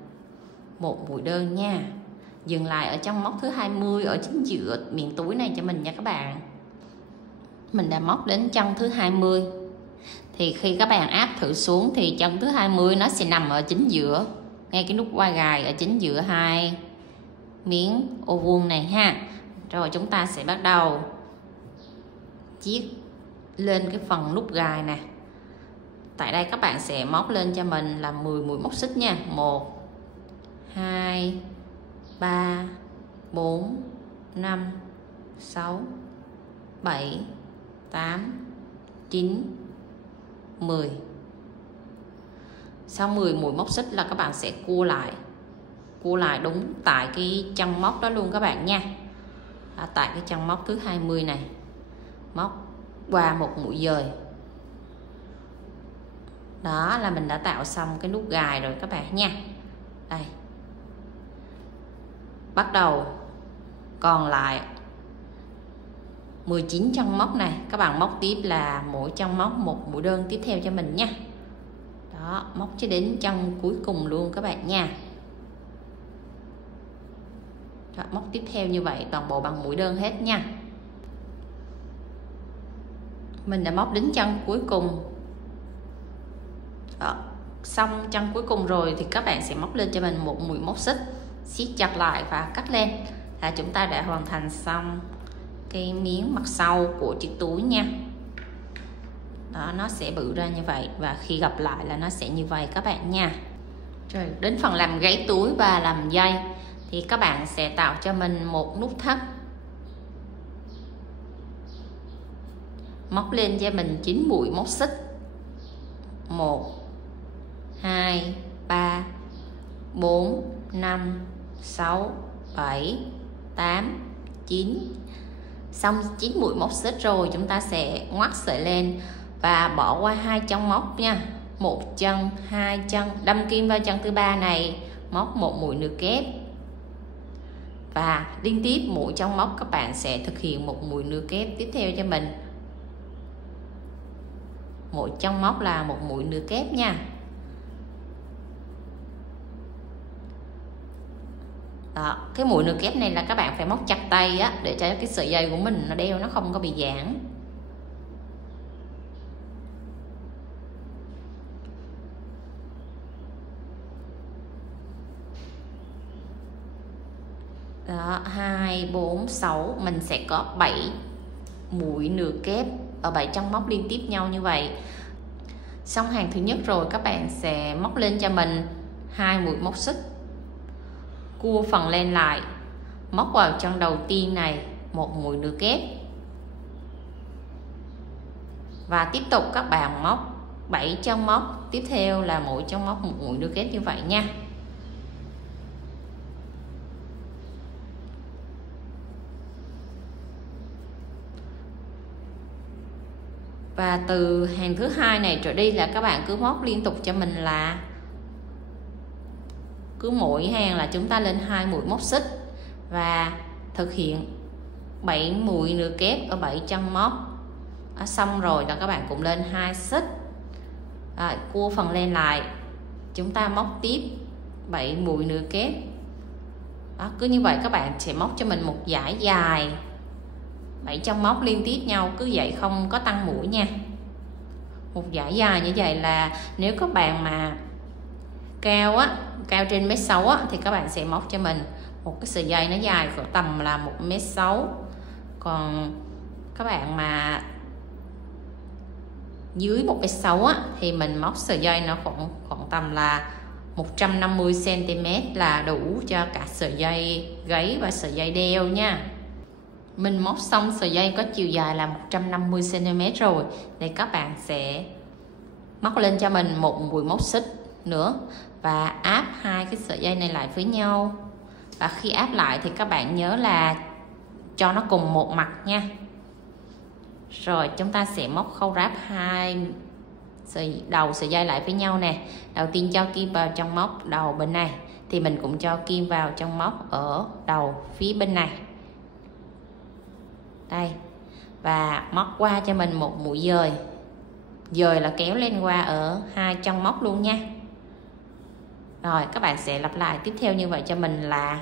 1 mũi đơn nha. Dừng lại ở chân móc thứ 20 ở chính giữa miệng túi này cho mình nha các bạn. Mình đã móc đến chân thứ 20. Thì khi các bạn áp thử xuống thì chân thứ 20 nó sẽ nằm ở chính giữa, ngay cái nút quai gài ở chính giữa hai miếng ô vuông này ha. Rồi chúng ta sẽ bắt đầu chiết lên cái phần nút gài nè. Tại đây các bạn sẽ móc lên cho mình là 10 mũi móc xích nha. 1, 2, 3, 4, 5, 6, 7, 8, 9, 10. Sau 10 mũi móc xích là các bạn sẽ cua lại đúng tại cái chân móc đó luôn các bạn nha. Tại cái chân móc thứ 20 này, móc qua 1 mũi dời. Đó là mình đã tạo xong cái nút gài rồi các bạn nha. Đây, bắt đầu còn lại 19 chân móc này, các bạn móc tiếp là mỗi chân móc một mũi đơn tiếp theo cho mình nha. Đó, móc cho đến chân cuối cùng luôn các bạn nha. Đó, móc tiếp theo như vậy toàn bộ bằng mũi đơn hết nha. Mình đã móc đến chân cuối cùng. Đó, xong chân cuối cùng rồi thì các bạn sẽ móc lên cho mình một mũi móc xích, siết chặt lại và cắt lên là chúng ta đã hoàn thành xong cái miếng mặt sau của chiếc túi nha. Đó, nó sẽ bự ra như vậy và khi gặp lại là nó sẽ như vậy các bạn nha. Rồi đến phần làm gáy túi và làm dây thì các bạn sẽ tạo cho mình một nút thắt, móc lên cho mình 9 mũi móc xích, 1 2 3 4 5 6 7 8 9. Xong 9 mũi móc xích rồi chúng ta sẽ ngoắt sợi lên và bỏ qua 2 chân móc nha, một chân 2 chân, đâm kim vào chân thứ ba này, móc một mũi nửa kép và liên tiếp mỗi chân móc các bạn sẽ thực hiện một mũi nửa kép tiếp theo cho mình. Mỗi chân móc là một mũi nửa kép nha. Đó, cái mũi nửa kép này là các bạn phải móc chặt tay á, để cho cái sợi dây của mình nó đeo nó không có bị giãn. Đó, 2 4 6 mình sẽ có 7 mũi nửa kép ở 7 chân móc liên tiếp nhau như vậy. Xong hàng thứ nhất rồi các bạn sẽ móc lên cho mình 2 mũi móc xích, cua phần len lại, móc vào chân đầu tiên này một mũi nửa kép và tiếp tục các bạn móc 7 chân móc tiếp theo là mỗi chân móc một mũi nửa kép như vậy nha. Và từ hàng thứ hai này trở đi là các bạn cứ móc liên tục cho mình là cứ mỗi hàng là chúng ta lên 2 mũi móc xích và thực hiện 7 mũi nửa kép ở 7 chân móc. Xong rồi là các bạn cũng lên 2 xích, cua phần len lại, chúng ta móc tiếp 7 mũi nửa kép. Đó, cứ như vậy các bạn sẽ móc cho mình một dải dài 7 chân móc liên tiếp nhau, cứ vậy không có tăng mũi nha. Một dải dài như vậy là nếu các bạn mà cao trên 1m6 á, thì các bạn sẽ móc cho mình một cái sợi dây nó dài khoảng tầm là 1m6. Còn các bạn mà dưới 1m6 á, thì mình móc sợi dây nó khoảng tầm là 150 cm là đủ cho cả sợi dây gáy và sợi dây đeo nha. Mình móc xong sợi dây có chiều dài là 150 cm rồi thì các bạn sẽ móc lên cho mình một mũi móc xích nữa và áp hai cái sợi dây này lại với nhau. Và khi áp lại thì các bạn nhớ là cho nó cùng một mặt nha. Rồi chúng ta sẽ móc khâu ráp hai đầu sợi dây lại với nhau nè. Đầu tiên cho kim vào trong móc đầu bên này thì mình cũng cho kim vào trong móc ở đầu phía bên này đây, và móc qua cho mình một mũi dời. Dời là kéo lên qua ở hai chân móc luôn nha. Rồi các bạn sẽ lặp lại tiếp theo như vậy cho mình là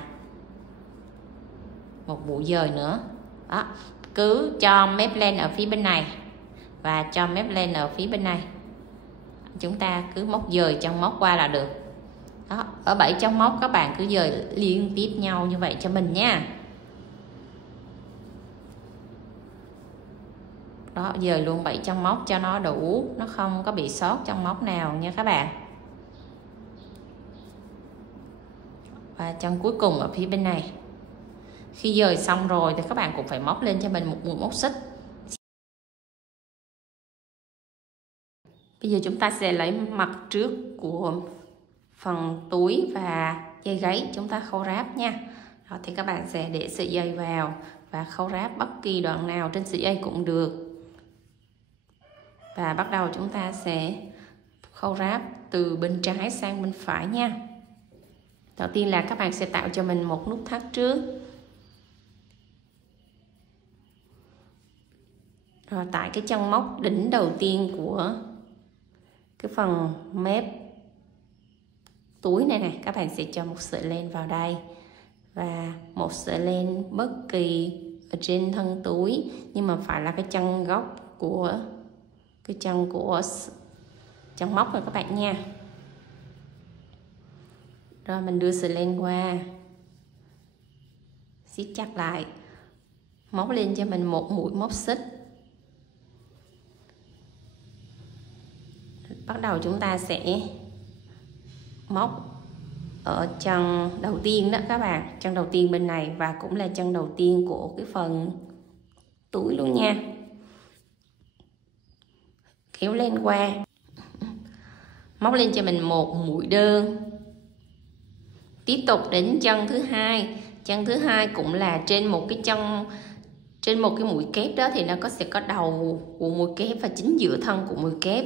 một mũi dời nữa. Đó, cứ cho mép len ở phía bên này và cho mép len ở phía bên này, chúng ta cứ móc dời chân móc qua là được. Đó, ở 7 chân móc các bạn cứ dời liên tiếp nhau như vậy cho mình nha. Đó, dời luôn 7 chân móc cho nó đủ, nó không có bị sót chân móc nào nha các bạn. Và chân cuối cùng ở phía bên này. Khi dời xong rồi thì các bạn cũng phải móc lên cho mình một mũi móc xích. Bây giờ chúng ta sẽ lấy mặt trước của phần túi và dây gáy, chúng ta khâu ráp nha. Đó, thì các bạn sẽ để sợi dây vào và khâu ráp bất kỳ đoạn nào trên sợi dây cũng được. Và bắt đầu chúng ta sẽ khâu ráp từ bên trái sang bên phải nha. Đầu tiên là các bạn sẽ tạo cho mình một nút thắt trước. Rồi tại cái chân móc đỉnh đầu tiên của cái phần mép túi này nè, các bạn sẽ cho một sợi len vào đây và một sợi len bất kỳ ở trên thân túi, nhưng mà phải là cái chân gốc của cái chân móc rồi các bạn nha. Rồi mình đưa sợi len qua, siết chặt lại, móc lên cho mình một mũi móc xích. Bắt đầu chúng ta sẽ móc ở chân đầu tiên đó các bạn, chân đầu tiên bên này và cũng là chân đầu tiên của cái phần túi luôn nha. Kéo lên qua, móc lên cho mình một mũi đơn. Tiếp tục đến chân thứ hai. Chân thứ hai cũng là trên một cái mũi kép đó thì nó sẽ có đầu của mũi kép và chính giữa thân của mũi kép.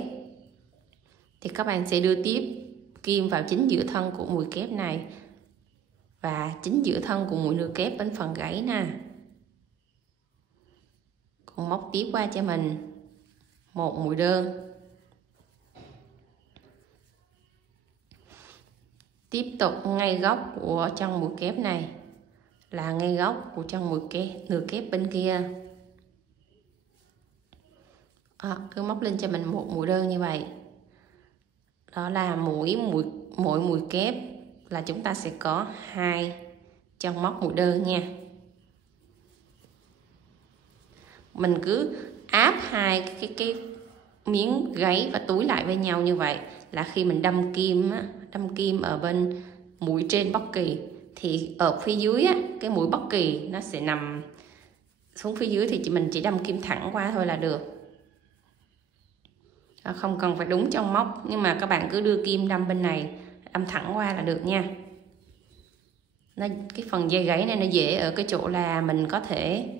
Thì các bạn sẽ đưa tiếp kim vào chính giữa thân của mũi kép này và chính giữa thân của mũi nửa kép bên phần gáy nè. Còn móc tiếp qua cho mình một mũi đơn. Tiếp tục ngay góc của chân mũi kép này là ngay góc của chân mũi kép nửa kép bên kia. Cứ móc lên cho mình một mũi đơn như vậy. Đó là mỗi mũi kép là chúng ta sẽ có 2 chân móc mũi đơn nha. Mình cứ áp hai cái miếng gáy và túi lại với nhau như vậy là khi mình đâm kim ở bên mũi trên bất kỳ thì ở phía dưới cái mũi bất kỳ nó sẽ nằm xuống phía dưới, thì mình chỉ đâm kim thẳng qua thôi là được. Không cần phải đúng trong móc, nhưng mà các bạn cứ đưa kim đâm bên này, đâm thẳng qua là được nha. Cái phần dây gáy này nó dễ ở cái chỗ là mình có thể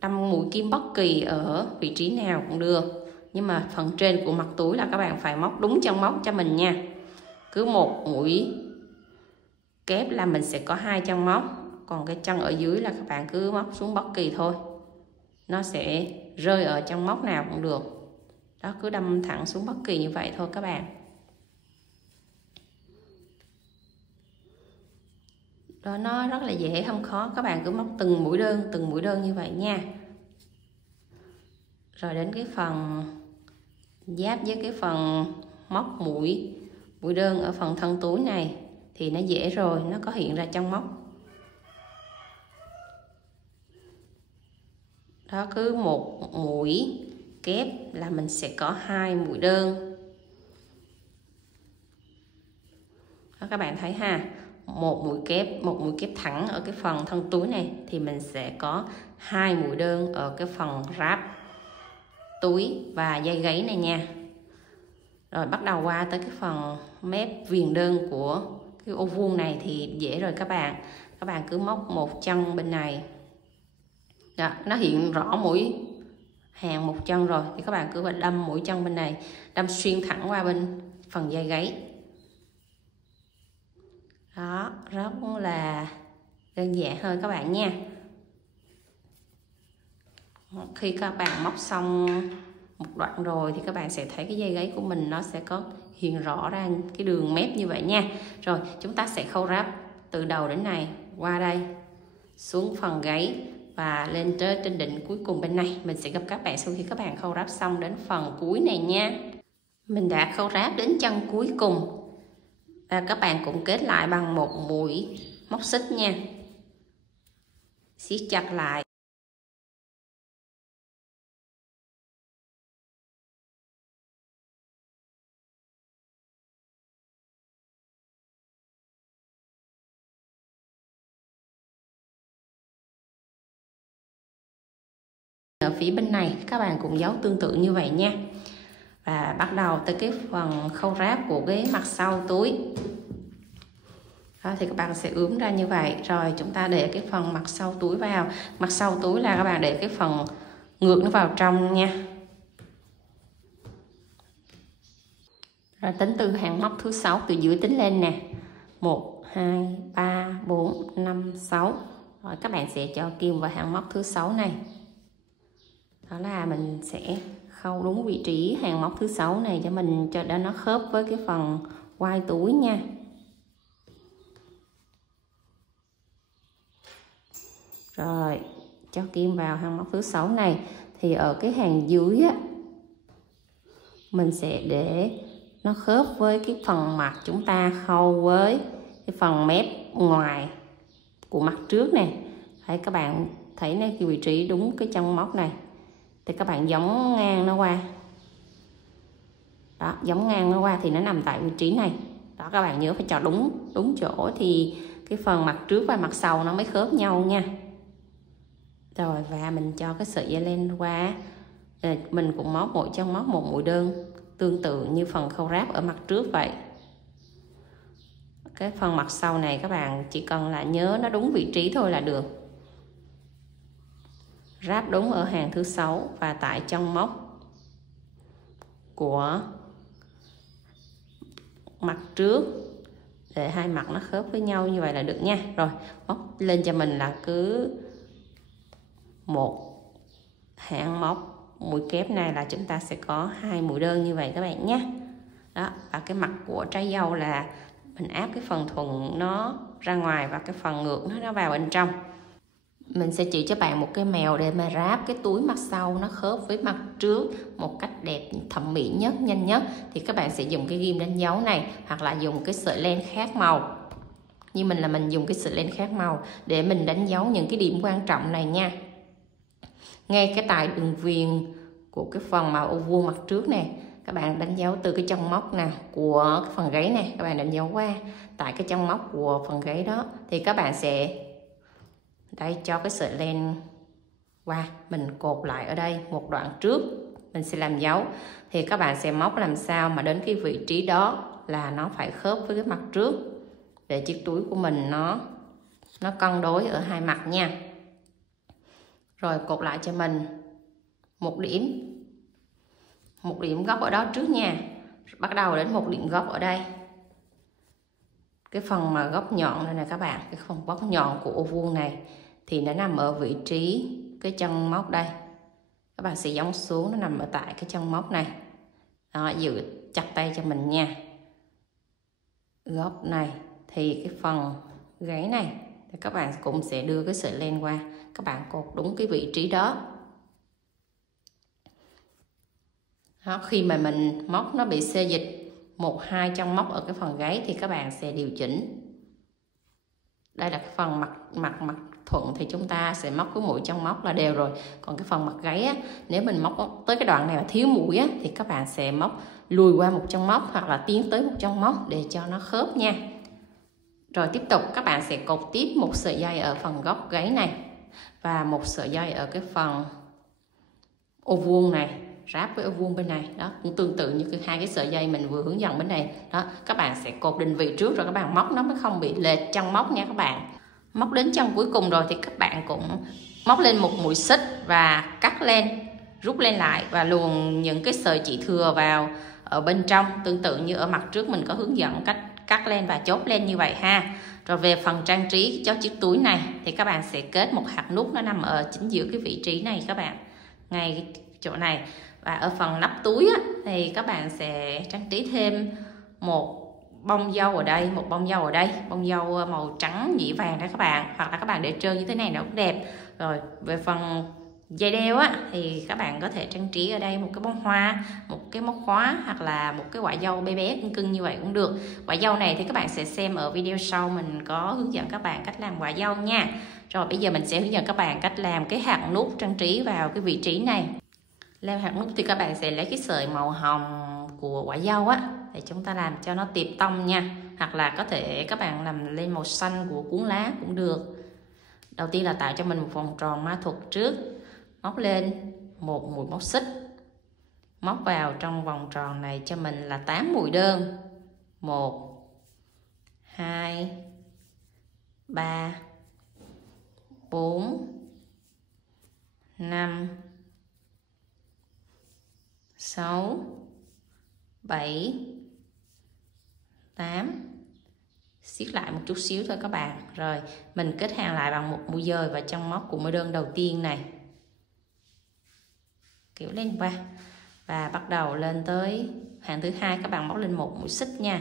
đâm mũi kim bất kỳ ở vị trí nào cũng được, nhưng mà phần trên của mặt túi là các bạn phải móc đúng chân móc cho mình nha. Cứ một mũi kép là mình sẽ có 2 chân móc, còn cái chân ở dưới là các bạn cứ móc xuống bất kỳ thôi, nó sẽ rơi ở chân móc nào cũng được. Đó, cứ đâm thẳng xuống bất kỳ như vậy thôi các bạn. Đó, nó rất là dễ, không khó, các bạn cứ móc từng mũi đơn như vậy nha. Rồi đến cái phần giáp với cái phần móc mũi đơn ở phần thân túi này thì nó dễ rồi, nó có hiện ra chân móc. Đó, cứ một mũi kép là mình sẽ có 2 mũi đơn. Đó, các bạn thấy ha, một mũi kép thẳng ở cái phần thân túi này thì mình sẽ có 2 mũi đơn ở cái phần ráp túi và dây gáy này nha. Rồi bắt đầu qua tới cái phần mép viền đơn của cái ô vuông này thì dễ rồi các bạn. Các bạn cứ móc một chân bên này. Đó, nó hiện rõ mỗi hàng một chân rồi thì các bạn cứ đâm mũi chân bên này, đâm xuyên thẳng qua bên phần dây gáy. Đó, rất là đơn giản thôi các bạn nha. Khi các bạn móc xong một đoạn rồi thì các bạn sẽ thấy cái dây gáy của mình nó sẽ có hiện rõ ra cái đường mép như vậy nha. Rồi chúng ta sẽ khâu ráp từ đầu đến này qua đây xuống phần gáy và lên trên đỉnh cuối cùng bên này. Mình sẽ gặp các bạn sau khi các bạn khâu ráp xong đến phần cuối này nha. Mình đã khâu ráp đến chân cuối cùng và các bạn cũng kết lại bằng một mũi móc xích nha. Siết chặt lại. Ở phía bên này các bạn cũng giấu tương tự như vậy nha. Và bắt đầu tới cái phần khâu ráp của cái mặt sau túi. Đó, thì các bạn sẽ ướm ra như vậy. Rồi chúng ta để cái phần mặt sau túi vào. Mặt sau túi là các bạn để cái phần ngược nó vào trong nha. Rồi tính từ hàng móc thứ 6 từ dưới tính lên nè. 1 2 3 4 5 6. Rồi các bạn sẽ cho kim vào hàng móc thứ 6 này. Đó là mình sẽ khâu đúng vị trí hàng móc thứ 6 này cho mình, cho nó khớp với cái phần quai túi nha. Rồi cho kim vào hàng móc thứ 6 này, thì ở cái hàng dưới á, mình sẽ để nó khớp với cái phần mặt chúng ta khâu với cái phần mép ngoài của mặt trước nè. Đấy, các bạn thấy này, cái vị trí đúng cái chân móc này thì các bạn giống ngang nó qua. Đó, giống ngang nó qua thì nó nằm tại vị trí này. Đó, các bạn nhớ phải chọn đúng chỗ thì cái phần mặt trước và mặt sau nó mới khớp nhau nha. Rồi, và mình cho cái sợi dây len qua. Mình cũng móc mỗi chân móc một mũi đơn, tương tự như phần khâu ráp ở mặt trước vậy. Cái phần mặt sau này các bạn chỉ cần là nhớ nó đúng vị trí thôi là được. Ráp đúng ở hàng thứ 6 và tại chân móc của mặt trước để hai mặt nó khớp với nhau như vậy là được nha. Rồi móc lên cho mình là cứ một hàng móc mũi kép này là chúng ta sẽ có 2 mũi đơn như vậy các bạn nhé. Đó, và cái mặt của trái dâu là mình áp cái phần thuận nó ra ngoài và cái phần ngược nó vào bên trong. Mình sẽ chỉ cho bạn một cái mèo để mà ráp cái túi mặt sau nó khớp với mặt trước một cách đẹp, thẩm mỹ nhất, nhanh nhất. Thì các bạn sẽ dùng cái ghim đánh dấu này, hoặc là dùng cái sợi len khác màu. Như mình là mình dùng cái sợi len khác màu để mình đánh dấu những cái điểm quan trọng này nha. Ngay cái tại đường viền của cái phần màu ô vuông mặt trước này, các bạn đánh dấu từ cái chân móc nè của cái phần gáy này, các bạn đánh dấu qua tại cái chân móc của phần gáy đó, thì các bạn sẽ đây cho cái sợi len qua, mình cột lại ở đây một đoạn trước, mình sẽ làm dấu. Thì các bạn sẽ móc làm sao mà đến cái vị trí đó là nó phải khớp với cái mặt trước để chiếc túi của mình nó cân đối ở hai mặt nha. Rồi cột lại cho mình một điểm góc ở đó trước nha. Bắt đầu đến một điểm góc ở đây, cái phần mà góc nhọn này nè các bạn, cái phần góc nhọn của ô vuông này thì nó nằm ở vị trí cái chân móc đây. Các bạn sẽ gióng xuống, nó nằm ở tại cái chân móc này. Đó, giữ chặt tay cho mình nha. Góc này thì cái phần gáy này thì các bạn cũng sẽ đưa cái sợi len qua, các bạn cột đúng cái vị trí đó. Đó, khi mà mình móc nó bị xê dịch 1-2 chân móc ở cái phần gáy thì các bạn sẽ điều chỉnh. Đây là cái phần mặt thuận thì chúng ta sẽ móc cái mũi chân móc là đều rồi. Còn cái phần mặt gáy á, nếu mình móc tới cái đoạn này mà thiếu mũi á, thì các bạn sẽ móc lùi qua một chân móc hoặc là tiến tới một chân móc để cho nó khớp nha. Rồi tiếp tục các bạn sẽ cột tiếp một sợi dây ở phần góc gáy này và một sợi dây ở cái phần ô vuông này, ráp với ô vuông bên này. Đó cũng tương tự như hai cái sợi dây mình vừa hướng dẫn bên này. Đó, các bạn sẽ cột định vị trước rồi các bạn móc nó mới không bị lệch chân móc nha các bạn. Móc đến chân cuối cùng rồi thì các bạn cũng móc lên một mũi xích và cắt len, rút len lại và luồn những cái sợi chỉ thừa vào ở bên trong, tương tự như ở mặt trước mình có hướng dẫn cách cắt len và chốt len như vậy ha. Rồi về phần trang trí cho chiếc túi này thì các bạn sẽ kết một hạt nút, nó nằm ở chính giữa cái vị trí này các bạn, ngay chỗ này. Và ở phần nắp túi á, thì các bạn sẽ trang trí thêm một bông dâu ở đây, một bông dâu ở đây, bông dâu màu trắng nhĩ vàng đó các bạn, hoặc là các bạn để trơn như thế này nó cũng đẹp. Rồi về phần dây đeo á thì các bạn có thể trang trí ở đây một cái bông hoa, một cái móc khóa, hoặc là một cái quả dâu bé bé cưng cưng như vậy cũng được. Quả dâu này thì các bạn sẽ xem ở video sau, mình có hướng dẫn các bạn cách làm quả dâu nha. Rồi bây giờ mình sẽ hướng dẫn các bạn cách làm cái hạt nút trang trí vào cái vị trí này. Làm hạt nút thì các bạn sẽ lấy cái sợi màu hồng của quả dâu á để chúng ta làm cho nó tiệp tông nha, hoặc là có thể các bạn làm lên màu xanh của cuốn lá cũng được. Đầu tiên là tạo cho mình một vòng tròn ma thuật trước, móc lên một mũi móc xích, móc vào trong vòng tròn này cho mình là 8 mũi đơn. 1 2 3 4 5 6 7 8 siết lại một chút xíu thôi các bạn. Rồi mình kết hàng lại bằng một mũi dời vào trong móc của mũi đơn đầu tiên này, kéo lên qua và bắt đầu lên tới hàng thứ hai, các bạn móc lên một mũi xích nha,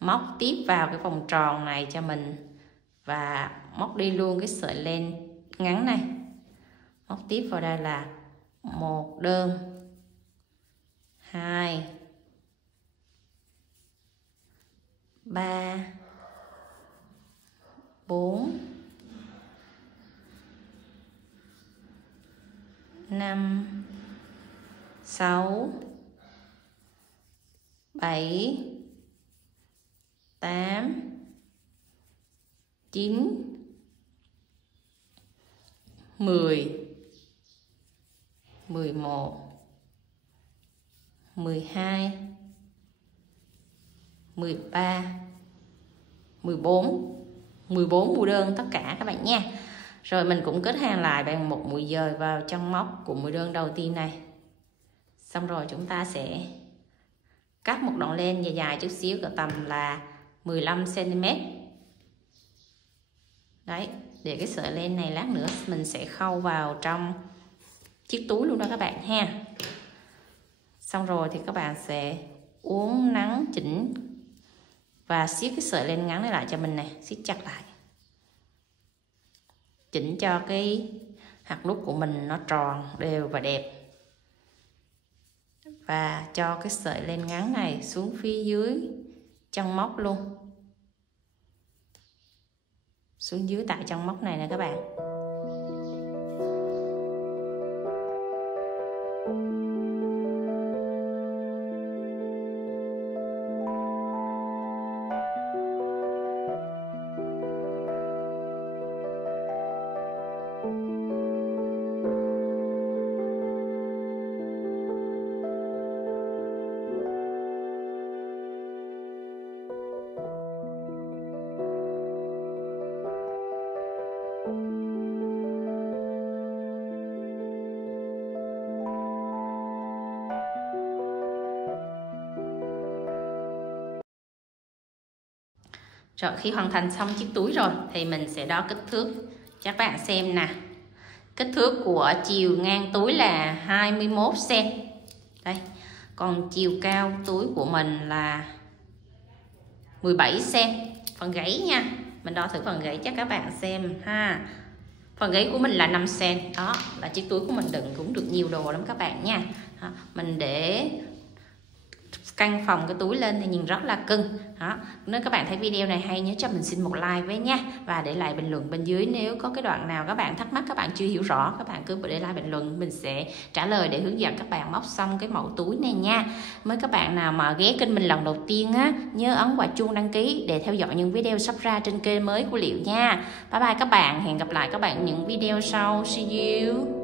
móc tiếp vào cái vòng tròn này cho mình và móc đi luôn cái sợi len ngắn này, móc tiếp vào đây là một đơn, 2, 3, 4, 5, 6, 7, 8, 9, 10, 11, 12, 13, 14 mũi đơn tất cả các bạn nha. Rồi mình cũng kết hàng lại bằng một mũi dời vào trong móc của mũi đơn đầu tiên này. Xong rồi chúng ta sẽ cắt một đoạn len dài dài chút xíu, cỡ tầm là 15 cm. Đấy, để cái sợi len này lát nữa mình sẽ khâu vào trong chiếc túi luôn đó các bạn ha. Xong rồi thì các bạn sẽ uốn nắn chỉnh và siết cái sợi len ngắn này lại cho mình này, siết chặt lại, chỉnh cho cái hạt nút của mình nó tròn đều và đẹp, và cho cái sợi len ngắn này xuống phía dưới chân móc luôn, xuống dưới tại chân móc này nè các bạn. Rồi khi hoàn thành xong chiếc túi rồi thì mình sẽ đo kích thước cho các bạn xem nè. Kích thước của chiều ngang túi là 21 cm. Đây. Còn chiều cao túi của mình là 17 cm. Phần gáy nha. Mình đo thử phần gáy cho các bạn xem ha. Phần gáy của mình là 5 cm. Đó, là chiếc túi của mình đựng cũng được nhiều đồ lắm các bạn nha. Mình để căng phòng cái túi lên thì nhìn rất là cưng. Đó. Nếu các bạn thấy video này hay, nhớ cho mình xin một like với nha, và để lại bình luận bên dưới nếu có cái đoạn nào các bạn thắc mắc, các bạn chưa hiểu rõ, các bạn cứ để lại bình luận, mình sẽ trả lời để hướng dẫn các bạn móc xong cái mẫu túi này nha. Mới các bạn nào mà ghé kênh mình lần đầu tiên á, nhớ ấn quả chuông đăng ký để theo dõi những video sắp ra trên kênh mới của Liệu nha. Bye bye các bạn, hẹn gặp lại các bạn những video sau. See you.